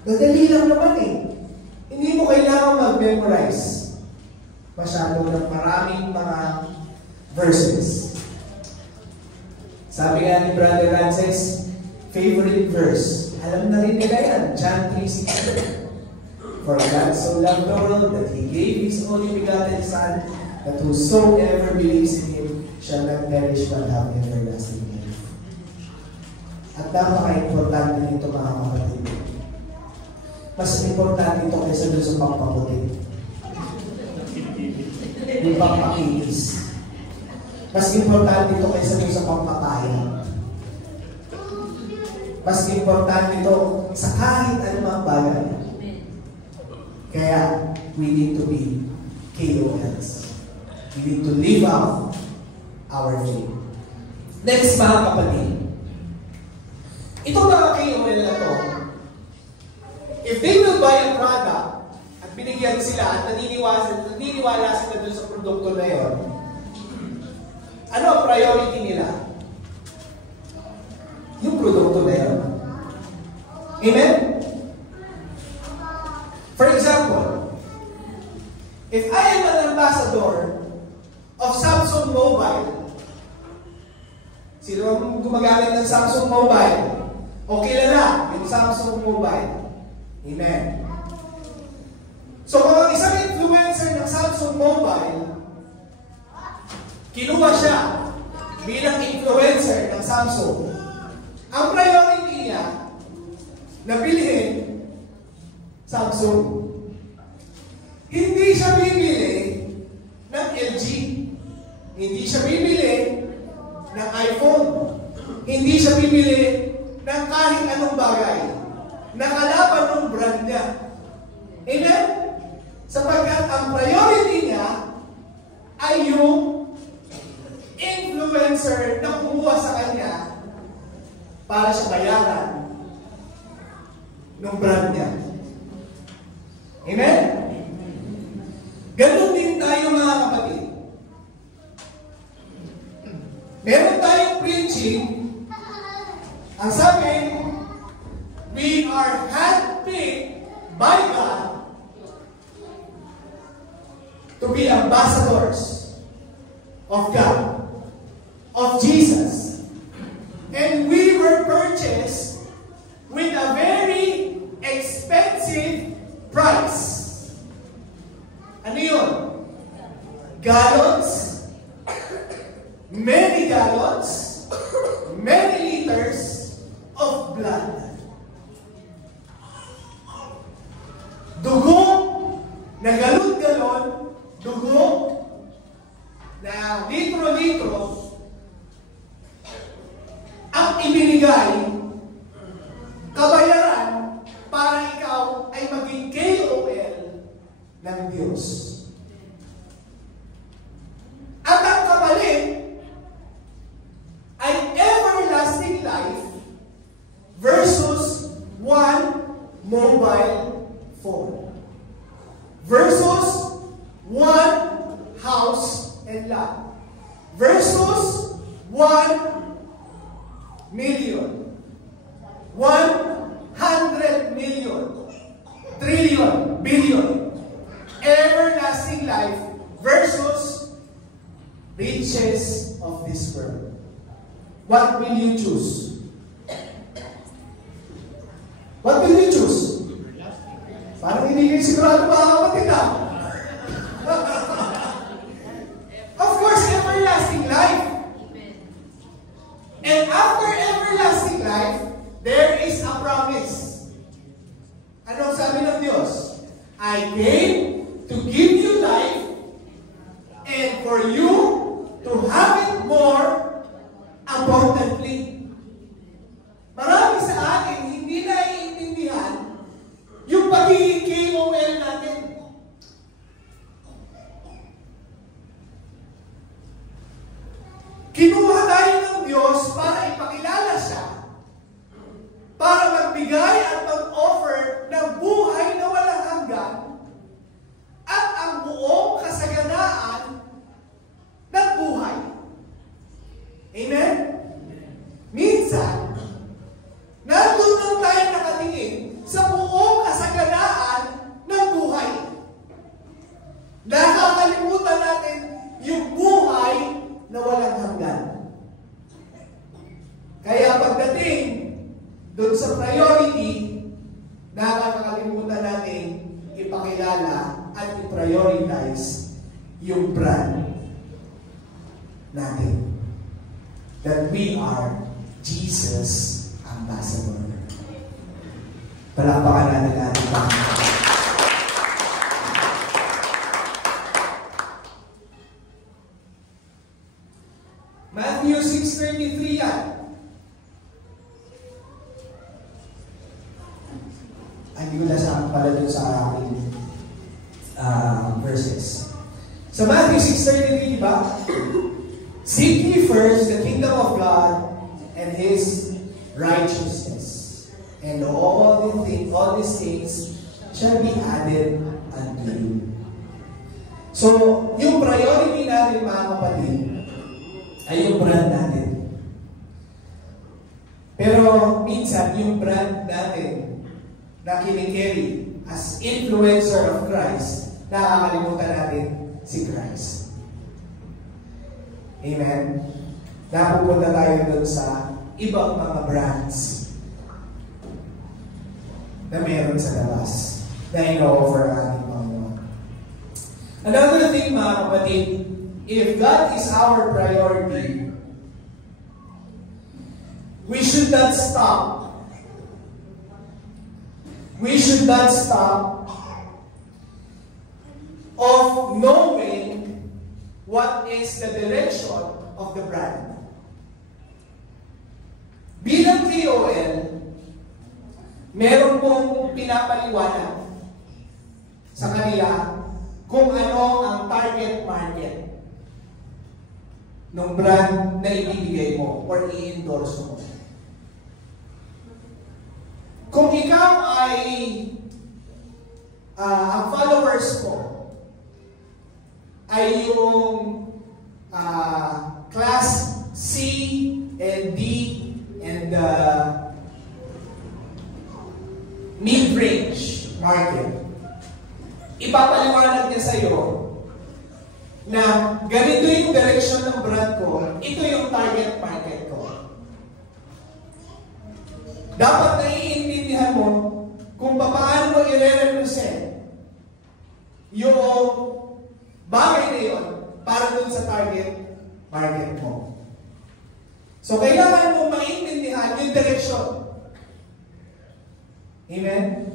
Madali lang naman eh. Hindi mo kailangan mag-memorize masyado ng maraming mga verses. Sabi nga ni Brother Rances, favorite verse. Alam na rin nila yan, John 3:16. For God so loved the world that He gave His only begotten Son, that whosoever believes in Him shall not perish but have everlasting life. At napaka-importante nito, mga kapatid. Mas importante ito kaysa doon sa pagpaputi. Yung pagpakinis. Mas importante ito kaysa doon sa pagpapahaya. Mas importante ito sa kahit anumang bagay. Kaya, we need to be KOLs. We need to live out our faith. Next, mga kapatid. Itong mga KOL na ito, if they will buy a product at binigyan sila at naniniwala sila dun sa produkto na yun, ano ang priority nila? Yung produkto na yun. Amen? For example, if I am an ambassador of Samsung Mobile, sino ang gumagamit ng Samsung Mobile? O kilala yung Samsung Mobile. Amen. So kung ang isang influencer ng Samsung Mobile, kinuha siya bilang influencer ng Samsung, ang priority niya na bilhin Samsung. Hindi siya bibili ng LG. Hindi siya bibili ng iPhone. Hindi siya bibili ng kahit anong bagay na kalaban ng brand niya. Amen? Sapagkat ang priority niya ay yung influencer na kumuha sa kanya para siya bayaran ng brand niya. Amen? Ganun din tayo, mga kapatid. Meron tayong preaching. Ang sabi, we are handpicked by God to be ambassadors of God, of Jesus. And we were purchased with a very expensive price. Ano yun? Gallons, many gallons, many liters of blood. Dugo na galon-galon, dugo na litro-litro ang ibinigay, kabayaran para ikaw ay maging KOL ng Diyos. At ang kapalit ay everlasting life versus one mobile phone versus one house and lot versus 1 million, 100 million, trillion, billion. Everlasting life versus riches of this world. What will you choose? What will you choose? Parang hindi kayo sigurado, mga kapatid, ha? Of course, everlasting life. And after everlasting Kinuha tayo ng Diyos para ipakilala siya, para magbigay at mag-offer ng buhay na walang hanggan at ang buong kasaganaan ng buhay. Amen? Minsan, nandun lang tayo nakatingin sa buong kasaganaan ng buhay. Nakakalimutan natin yung buhay na walang hanggan. Kaya pagdating doon sa priority, nakakalimutan natin ipakilala at i-prioritize yung brand natin. That we are Jesus Ambassador. Palakpakan natin natin Panginoon. Matthew 6:33 yan. Hindi ko nasaan pala dun sa aking verses. Sa Matthew 6:33, diba? Seek ye first the kingdom of God and His righteousness, and all these things shall be added unto you. So, yung priority natin mga kapatid, ay yung brand natin. Pero minsan, yung brand natin na kinikerry as influencer of Christ, nakakalimutan natin si Christ. Amen? Napupunta tayo dun sa ibang mga brands na meron sa labas na ino-offer ating Panginoon. Another thing mga kapatid, if God is our priority, we should not stop. We should not stop of knowing what is the direction of the brand. Bilang KOL, meron pong pinapaliwanag sa kanila kung ano ang target market ng brand na ibibigay mo or i-endorse mo. Kung ikaw ay ang followers mo ay yung class C and D and mid-range market, ipapaliwanag niya sa'yo na ganito yung direction ng brand ko, ito yung target market ko. Dapat naiintindihan mo kung paano mo i-represent yung bagay na yun para dun sa target market mo. So, kailangan mo maintindihan yung direction. Amen?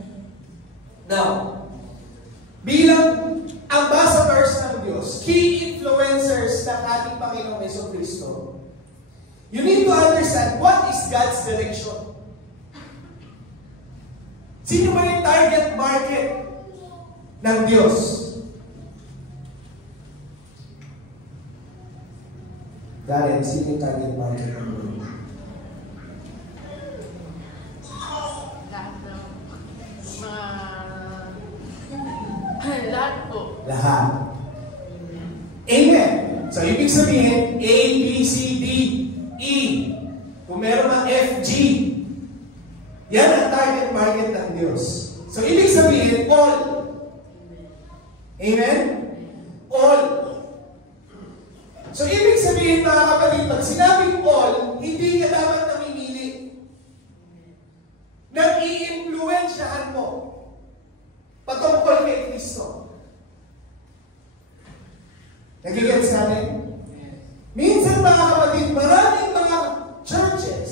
Now, bilang ambassadors ng Diyos, key influencers ng ating Panginoong Jesucristo, you need to understand what is God's direction. Sino ba yung target market ng Diyos? Darren, sino yung target market ng Diyos? Lahat po. Lahat. Amen. So, ibig sabihin, A, B, C, D, E. Kung meron ng F, G, yan ang target market ng Diyos. So, ibig sabihin, all. Amen? All. So, ibig sabihin, mga kapatid, pag sinabing all, hindi ka dapat namimili. Nang i-influensyahan mo patungkol kay Kristo. Nagigets natin? Minsan mga kapatid, maraming mga churches,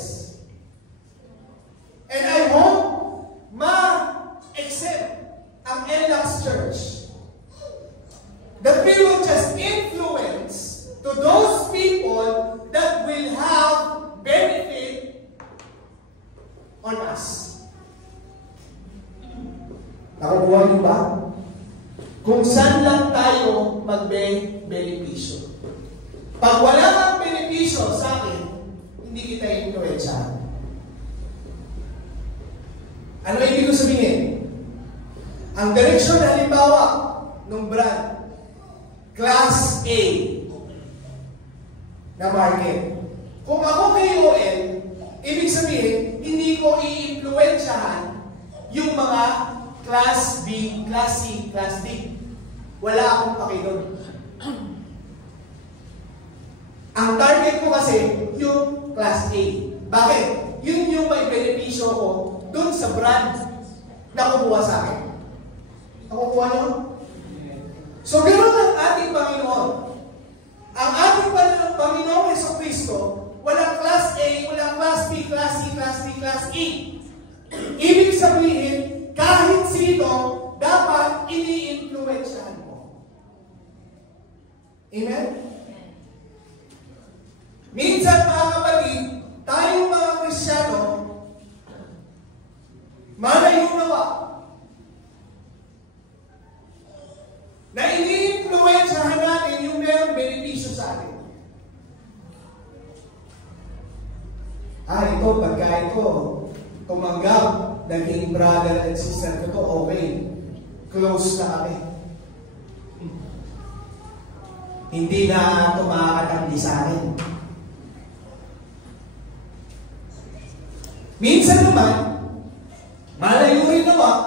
and I hope ma-accept ang LX Church, that we will just influence to those people that will have benefit on us. Nakukuha niyo ba? Kung saan lang tayo magbe-benepisyo. Pag wala kang benepisyo Ang direksyon, halimbawa, ng brand, Class A na market. Kung ako KOL, ibig sabihin, hindi ko i-influensyahan yung mga Class B, Class C, Class D. Wala akong pakidon. Ang target ko kasi, yung Class A. Bakit? Yun yung may benepisyo ko dun sa brand na kumuha sa akin. Nakukuha nyo? So, ganoon ang ating Panginoon. Ang ating Panginoon Jesucristo, walang Class A, walang Class B, Class C, Class D, Class E. Ibig sabihin, kahit sino, dapat ini-influensyahan mo. Amen? Minsan, mga kapatid, tayong mga Kristiyano, malayunawa, na ini-influensyahan natin yung merong benepisyo sa atin. Ito, pagkain ko, tumanggap, naging brother and sister ko to, okay. Close na kami. Hindi na tumakatanggi sa akin. Minsan naman, malayo rin naman,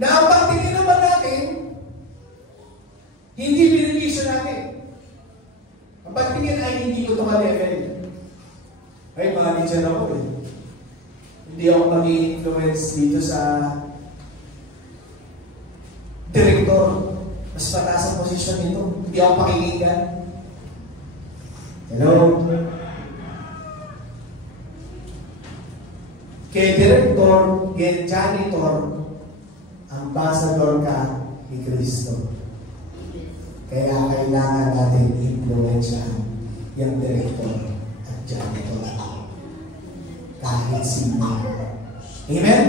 na ang pagtingin naman natin, hindi benepisyo natin. Ang pagtingin ay hindi ko ito ka-level. Ay, manager ako eh. Hindi ako mag-i-influence dito sa direktor. Mas pataas ang posisyon nito. Hindi ako pakikinggan. Hello? Kay direktor, kay janitor, ambassador ka ni Kristo. Kaya kailangan natin influensyahan yung direktor at janitor. Kahit sino. Amen?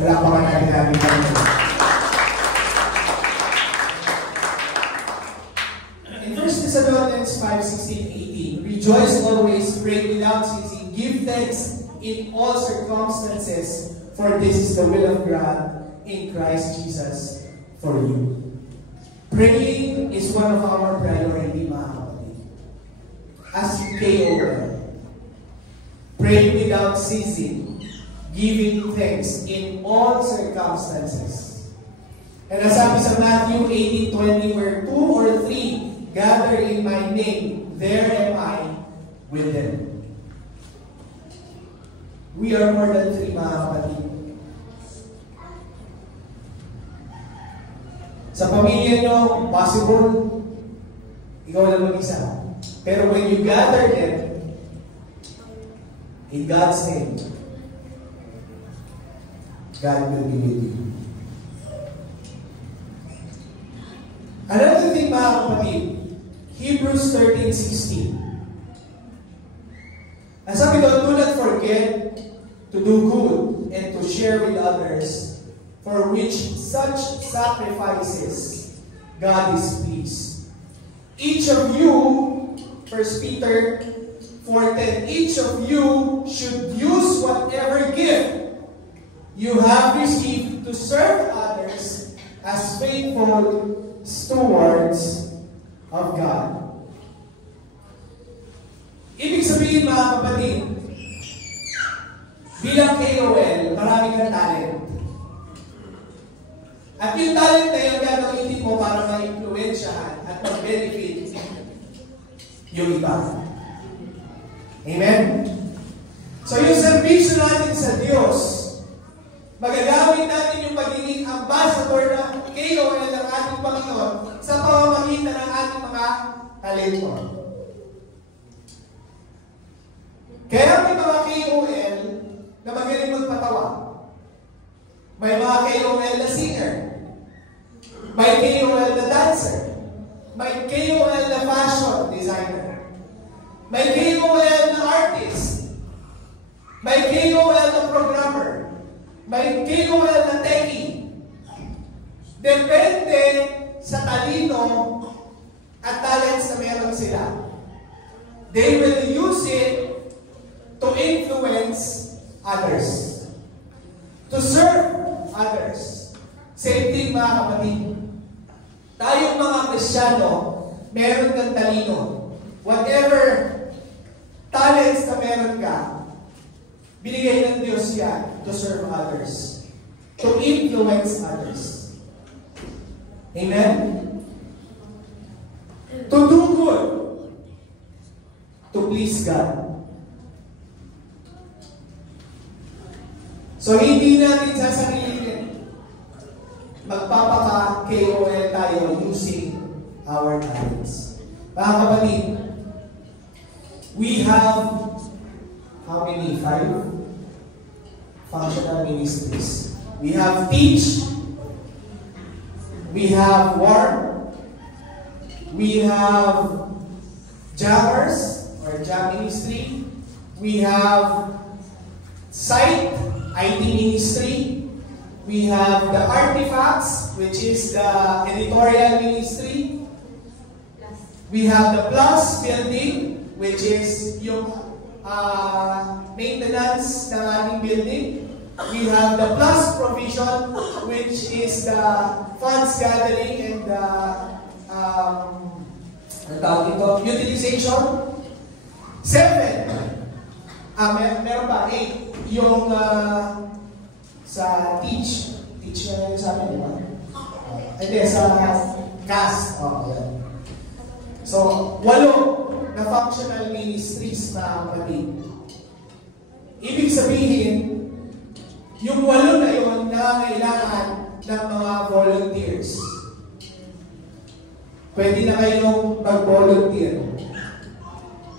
Wala pa ka natin namin. In 1 Thessalonians 5:16-18, rejoice always, pray without ceasing, give thanks in all circumstances, for this is the will of God in Christ Jesus for you. Praying is one of our priority, mga kapatid. As KOL, pray without ceasing, giving thanks in all circumstances. And as sabi sa Matthew 18:20, where 2 or 3 gather in my name, there am I with them. We are more than 3, mga kapatid. Sa pamilya nyo, possible, ikaw lang mag-isa. Pero when you gather them, in God's name, God will be with you. Another thing, mga kapatid, Hebrews 13:16. Ang sabi doon, do not forget to do good and to share with others, for which such sacrifices God is pleased. Each of you, 1 Peter 4:10, each of you should use whatever gift you have received to serve others as faithful stewards of God. Ibig sabihin, mga kapatid, bilang KOL, marami kang talent. At yung talent na yung gagamitin mo para ma-influensyahan at mag-benefit yung iba. Amen? So yung servisyo natin sa Diyos, magagamit natin yung pagiging ambassador ng KOL ng ating Panginoon sa pamamagitan ng ating mga talento. Kaya may mga KOL na magaling magpatawa. May mga KOL na singer. May KOL na dancer. May KOL na fashion designer. May KOL na artist. May KOL na programmer. May KOL na techie. Depende sa talino at talents na meron sila. They will use it to influence others. To serve others. Same thing mga kapatid. Tayong mga Kristyano, meron kang talino. Whatever talents na meron ka, binigay ng Diyos yan to serve others. To influence others. Amen? To do good. To please God. So, hindi natin sasabihin, magpapaka-KOL tayo using our talents. Mga kapatid, we have, how many? 5 functional ministries. We have teach, we have warm, we have jammers, or jam ministry, we have sight, IT ministry, we have the artifacts, which is the editorial ministry, we have the plus building, which is yung maintenance ng ating building, we have the plus provision, which is the funds gathering and the utilization. 7. Meron pa 8. Yung sa teach na yun sa amin, di ba? Hindi, sa cast. Yeah. So, 8 na functional ministries na kapatid. Ibig sabihin, yung 8 na yun nangangailangan ng mga volunteers. Pwede na kayong mag-volunteer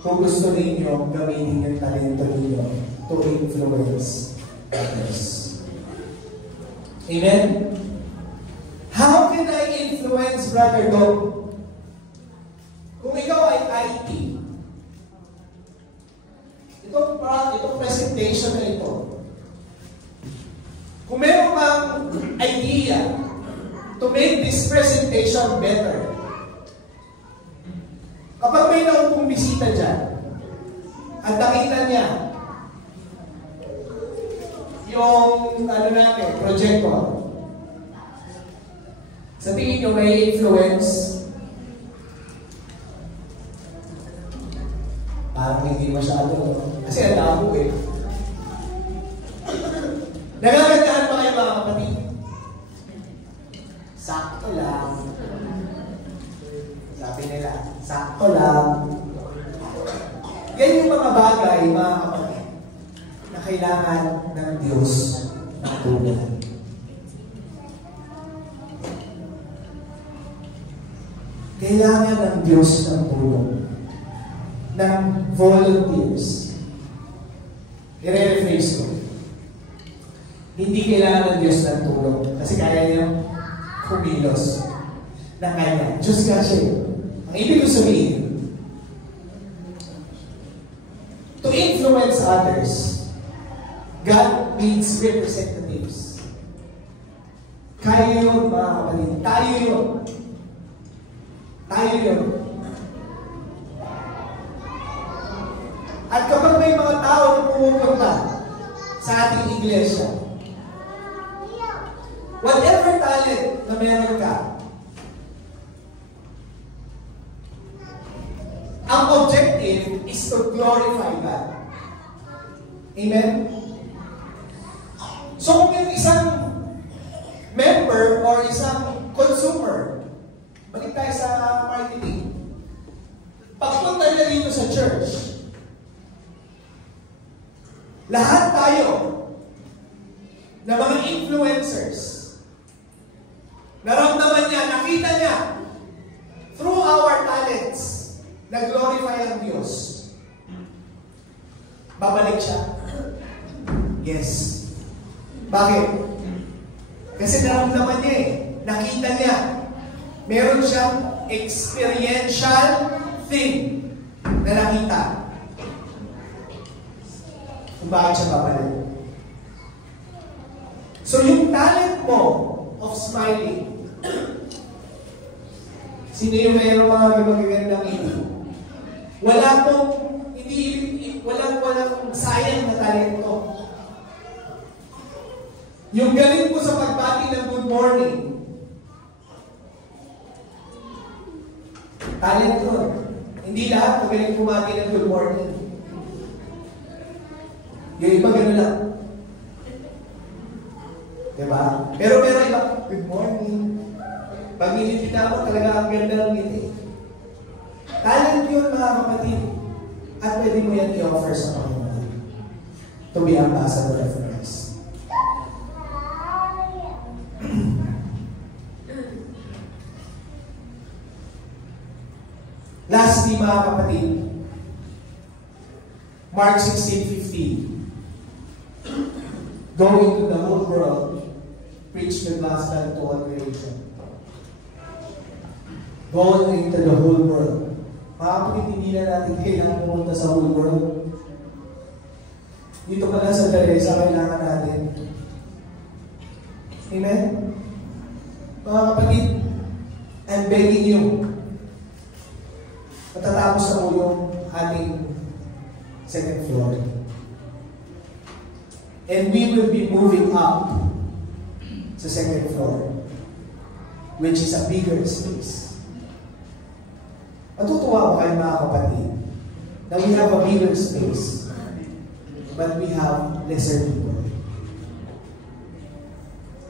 kung gusto ninyo gamitin yung talento ninyo to influence others. Amen? How can I influence Brother Dog? Kung ikaw ay IT, itong presentation na ito, kung meron kang idea to make this presentation better, kapag may naupong bisita dyan, at nakita niya yung projector, sa tingin nyo may influence? Parang hindi masyado. Kasi ang labo eh. Nagagandahan pa kayo mga kapatid? Sakto lang. Sabi nila, sakto lang. Yan yung mga bagay, mga kapatid, na kailangan ng Diyos ng tulong. Kailangan ng Diyos ng tulong. Ng volunteers. I-rephrase ko. Hindi kailangan ng Diyos ng tulong. Kasi kaya niya kumilos ng kanya. Diyos nga siya. Ang ibig ko sabihin, to influence others, God needs representatives. Kaya yun, mga kapatid. Tayo yun. Tayo yun. At kapag may mga tao na pumupunta sa ating iglesia, whatever talent na meron ka, ang objective is to glorify God. Amen? So kung yung isang member or isang consumer, balik tayo sa marketing, pagpunta na dito sa church, lahat tayo na mga influencers, naramdaman niya, nakita niya, through our talents, na-glorify ang Diyos. Babalik siya? Yes. Bakit? Kasi naramdaman niya eh. Nakita niya. Meron siyang experiential thing na nakita. Kung bakit siya babalik. So yung talent mo of smiling, sino yung mayroong mga magagandang ito? Walang sayang na talento. Yung galing mo sa pagbati ng good morning, talent yun. Hindi lahat magaling bumati ng good morning. Yung iba gano'n lang. Diba? Pero iba, good morning. Pag nilipita mo, talaga ang ganda ng ngiti. Talent yun, mga kapatid. At pwede mo yan i-offer sa Panginoon to be ambassador of Christ. Lastly, mga kapatid, Mark 16:15. Go into the whole world, preach the gospel to all creation. Go into the whole world. Mga kapatid, hindi na natin kailangan pumunta sa whole world. Dito pa lang sa Teresa, kailangan natin. Amen? Mga kapatid, I'm begging you, matatapos na po yung ating second floor. And we will be moving up sa second floor, which is a bigger space. Matutuwa ba kayo, mga kapatid, na we have a bigger space, but we have lesser people.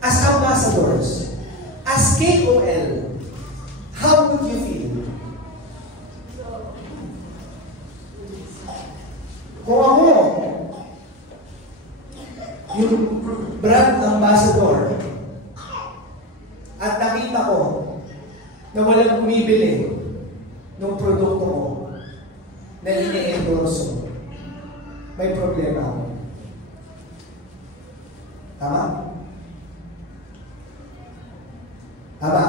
As ambassadors, as KOL, how would you feel? Kung ako, yung brand ambassador, at nakita ko na walang bumibili ng produkto ko na ini-endorse, may problema ako. Tama? Tama?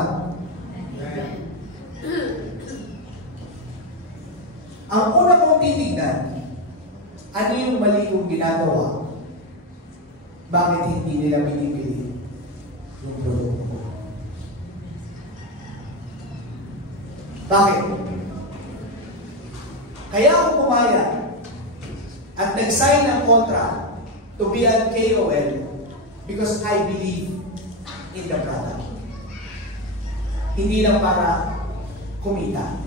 Ang una kong titignan, ano yung mali kong ginagawa? Bakit hindi nila binibili yung produkto ko? Bakit? Kaya ako pumayag at nag-sign ng contract to be a KOL because I believe in the product. Hindi lang para kumita.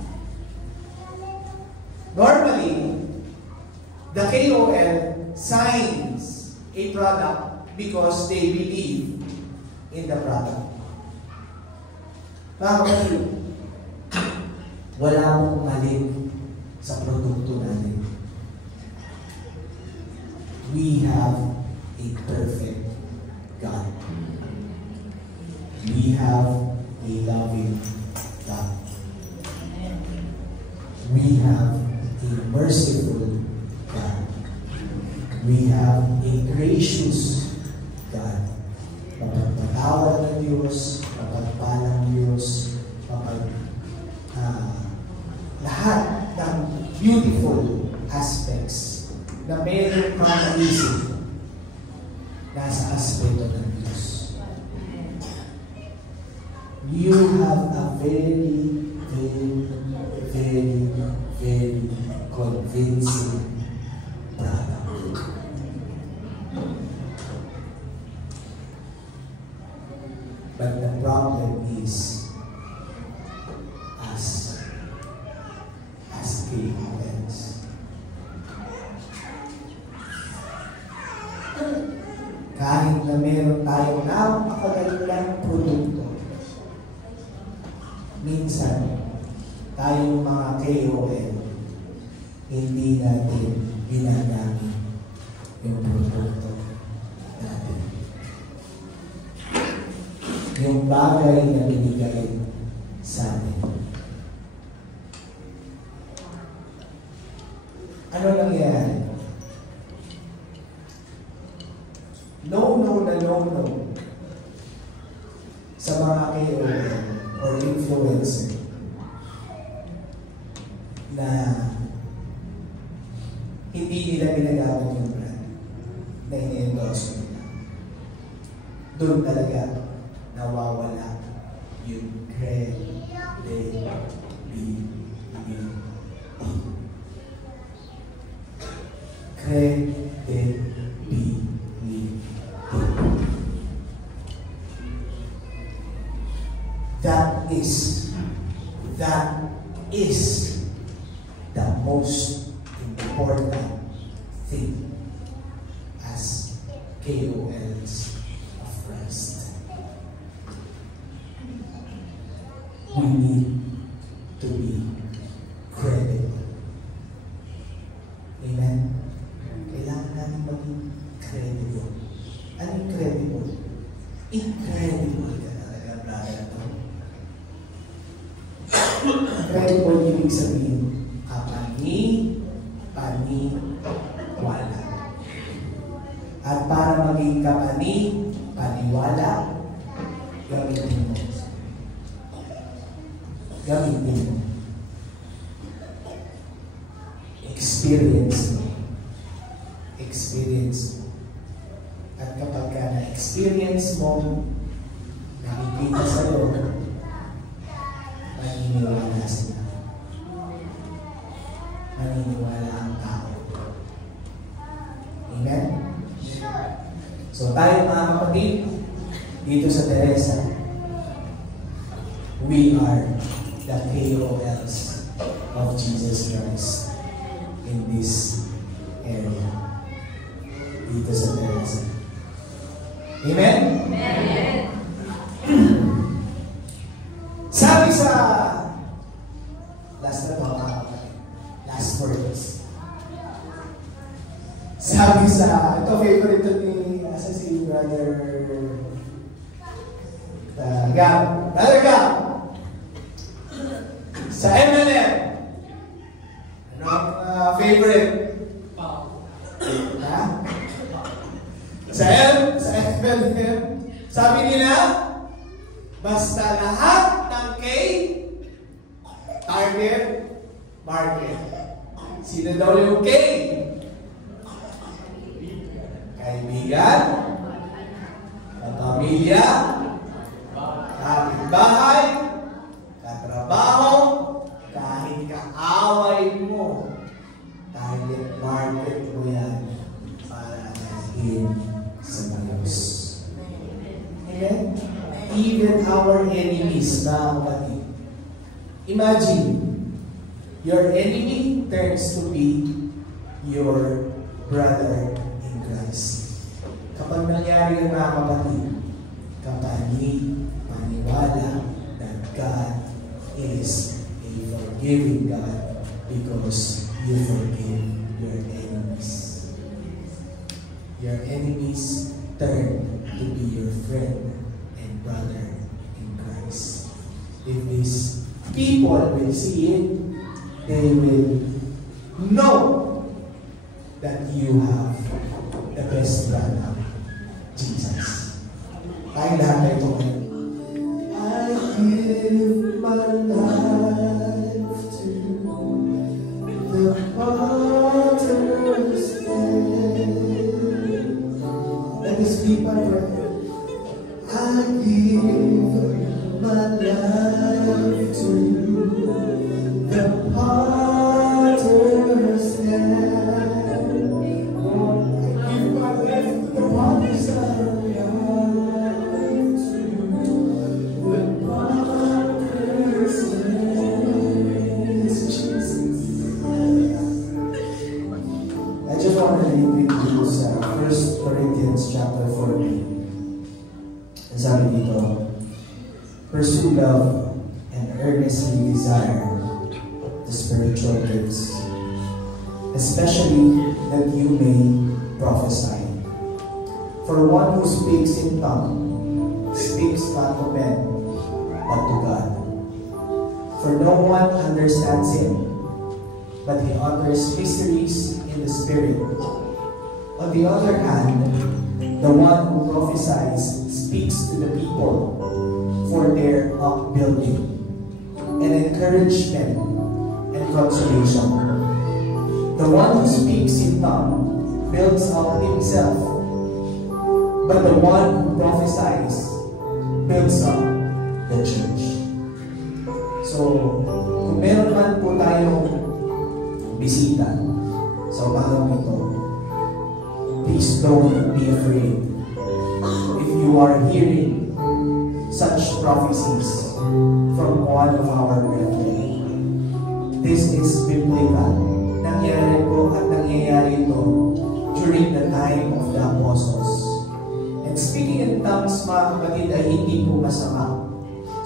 Normally, the KOL signs a product because they believe in the product. Bakit? Wala mong mali sa produkto natin. We have a perfect God. We have a loving God. We have a merciful God. We have a gracious God. Mapagpatawad ng Diyos, mapagpalang Diyos, lahat ng beautiful aspects na meron kang naisip nasa aspeto ng Diyos. You have a very, very, very, very convincing product. But the problem is us as KOLs. Kahit na meron tayong napakagandang produkto, minsan tayong mga KOL, hindi natin ginagamit yung produkto natin. Yung bagay na binigay sa atin. Ano nangyayari? No sa mga KOL or influencer na hindi nila ginagamit yung brand na ini-endorse nila. Doon talaga nawawala yung credibility. Credibility. is the most important thing as KOLs of Christ. We need to be credible. Amen? Kailangan natin maging credible. Anong credible? Incredible ka talaga, brother. Credible ibig sabihin, paniwala. At para maging paniwala, gamitin mo. Experience mo. At kapag ka na-experience mo, nakikita sa'yo, maniniwala sila. Maniniwala ang tao. Amen? So tayo mga kapatid, dito sa Teresa, we are the KOLs of Jesus Christ in this area. Dito sa Teresa. Amen? Amen. Sabi sa last words. Sabi sa, ito favorite ni si Brother Gab. Brother Gab! Sa MLM, ano ang favorite? Ha? Sa MLM, sabi nila, basta lahat ng K, target, market. Sino daw yung K? Kaibigan, kapamilya, kapitbahay, katrabaho, kahit kaaway mo, target market mo yan para dalhin sa Diyos. Amen? Even our enemies, na kapatid. Imagine, your enemy turns to be your brother in Christ. Kapag nangyari yung mga kapatid, paniwala that God is a forgiving God because you forgive your enemies. Your enemies turn to be your friend and brother in Christ. If these people will see it, they will know that you have the best brother, Jesus. Tayo lahat na ito ngayon. I give my life to the Father's hand. Let me speak my prayer. I give my life to the Potter's hand. I give my life to the Potter's hand. I just want to read with you sa 1 Corinthians chapter 14. And sabi dito, pursue love and earnestly desire the spiritual gifts, especially that you may prophesy. For one who speaks in tongue speaks not to men, but to God. For no one understands him, but he utters mysteries in the Spirit. On the other hand, the one who prophesies speaks to the people for their upbuilding and encouragement and consolation. The one who speaks in tongue builds up himself, but the one who prophesies builds up the church. So, kung meron man po tayong bisita sa umagang ito, please don't be afraid. If you are hearing such prophecies, from one of our brethren. This is biblical. Nangyari po at nangyayari ito during the time of the apostles. And speaking in tongues, mga kapatid, ay hindi po masama.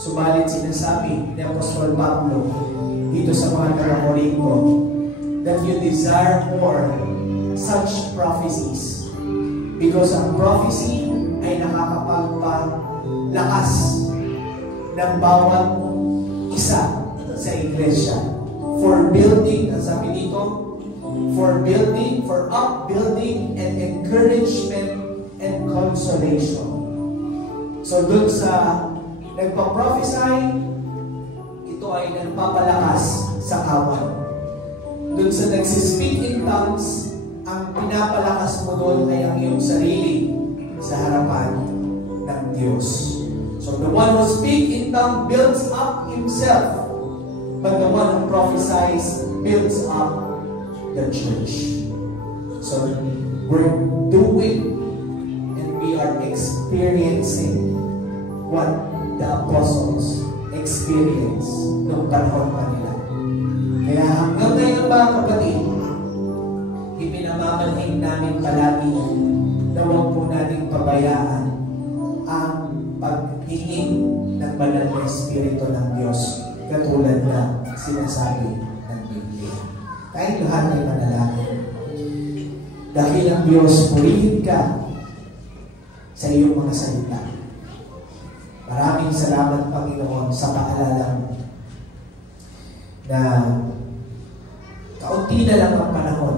Subalit sinasabi ni Apostol Pablo dito sa mga taga-Korinto that you desire more such prophecies because ang prophecy ay nakakapagpalakas ng bawat isa sa iglesia for building, ang sabi dito, for building, for upbuilding and encouragement and consolation. So dun sa nagpa-prophesy, ito ay nagpapalakas sa kawan. Dun sa nagsispeak in tongues, ang pinapalakas mo doon ay ang iyong sarili sa harapan ng Diyos. So the one who speaks in tongues builds up himself, but the one who prophesies builds up the church. So we're doing and we are experiencing what the apostles experience noong panahon pa nila. Kaya hanggang ngayon mga kapatid, ipinamamalhin namin palagi na huwag po nating pabayaan ang pagtingin ng banal na Espiritu ng Diyos katulad na sinasabi ng Biblia. Kahit lahat ay manalangin. Dahil ang Diyos, purihin ka sa iyong mga salita. Maraming salamat, Panginoon, sa paalala mo na kaunti na lang ang panahon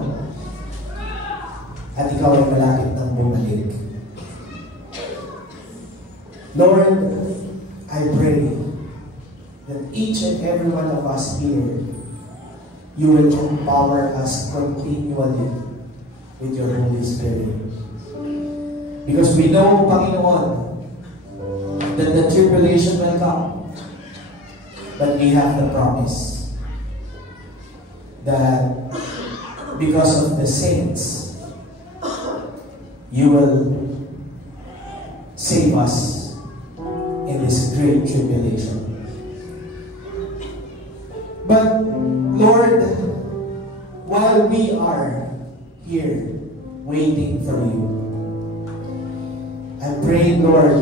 at ikaw ay malapit ng bumalik. Lord, I pray that each and every one of us here, you will empower us continually with your Holy Spirit. Because we know, Panginoon, that the tribulation will come, but we have the promise that because of the saints, you will save us in this great tribulation. But Lord, while we are here waiting for you, I pray, Lord,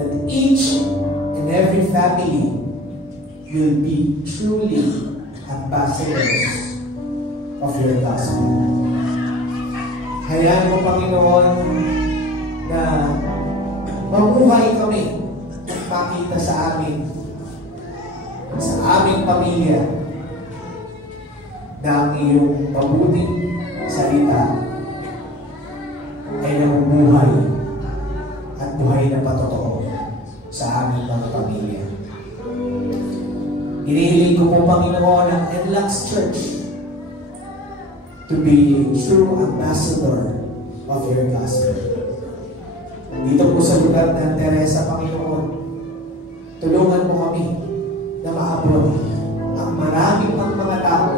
that each and every family will be truly ambassadors of your gospel. Hayaan mo, Panginoon, na mabuhay kami at makita sa aming pamilya na ang iyong mabuting salita ay nabubuhay at buhay na patotoo sa aming mga pamilya. Hinihiling ko po, Panginoon, ang NLAX Church to be a true ambassador of your gospel. Dito po sa lugar ng Teresa, Panginoon, tulungan mo kami na maabot ang maraming mga tao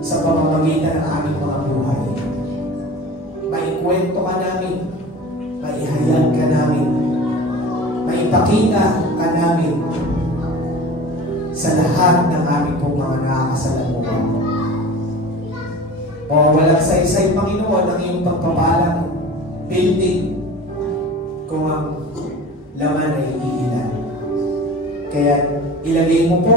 sa pamamagitan ng aming mga buhay. Maikwento ka namin, maihayag ka namin, maipakita ka namin sa lahat ng aming pong mga nakakasalamuhan. O walang saysay, Panginoon, ang iyong pagpapalang building kung ang laman ay iilan. Kaya ilagay mo po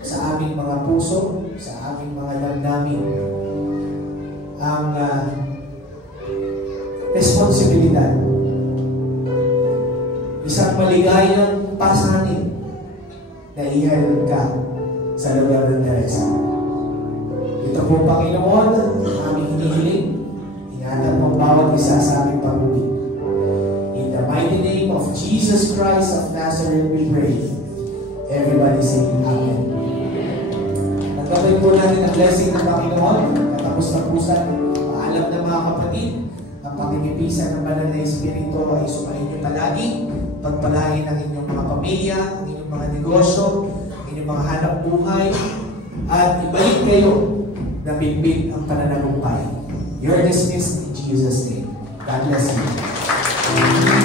sa aming mga puso, sa aming mga damdamin, ang responsibilidad. Isang maligayang pasanin na ihalin ka sa lugar ng Teresa. Ito po, Panginoon, aming hinihiling. Inatap mo bawat isa sa aming pag-ibig. In the mighty name of Jesus Christ of Nazareth, we pray. Everybody say Amen. Nagkabay po natin ang blessing ng Panginoon. Katapos na pusan, paalam ng mga kapatid, ang pagkikipisan ng banal na Espiritu ay sumahin niyo palagi. Pagpalain ang inyong mga pamilya, ang inyong mga negosyo, ang inyong mga hanap buhay, at ibalik kayo na bigbig ang pananagumpay. You're dismissed in Jesus' name. God bless you.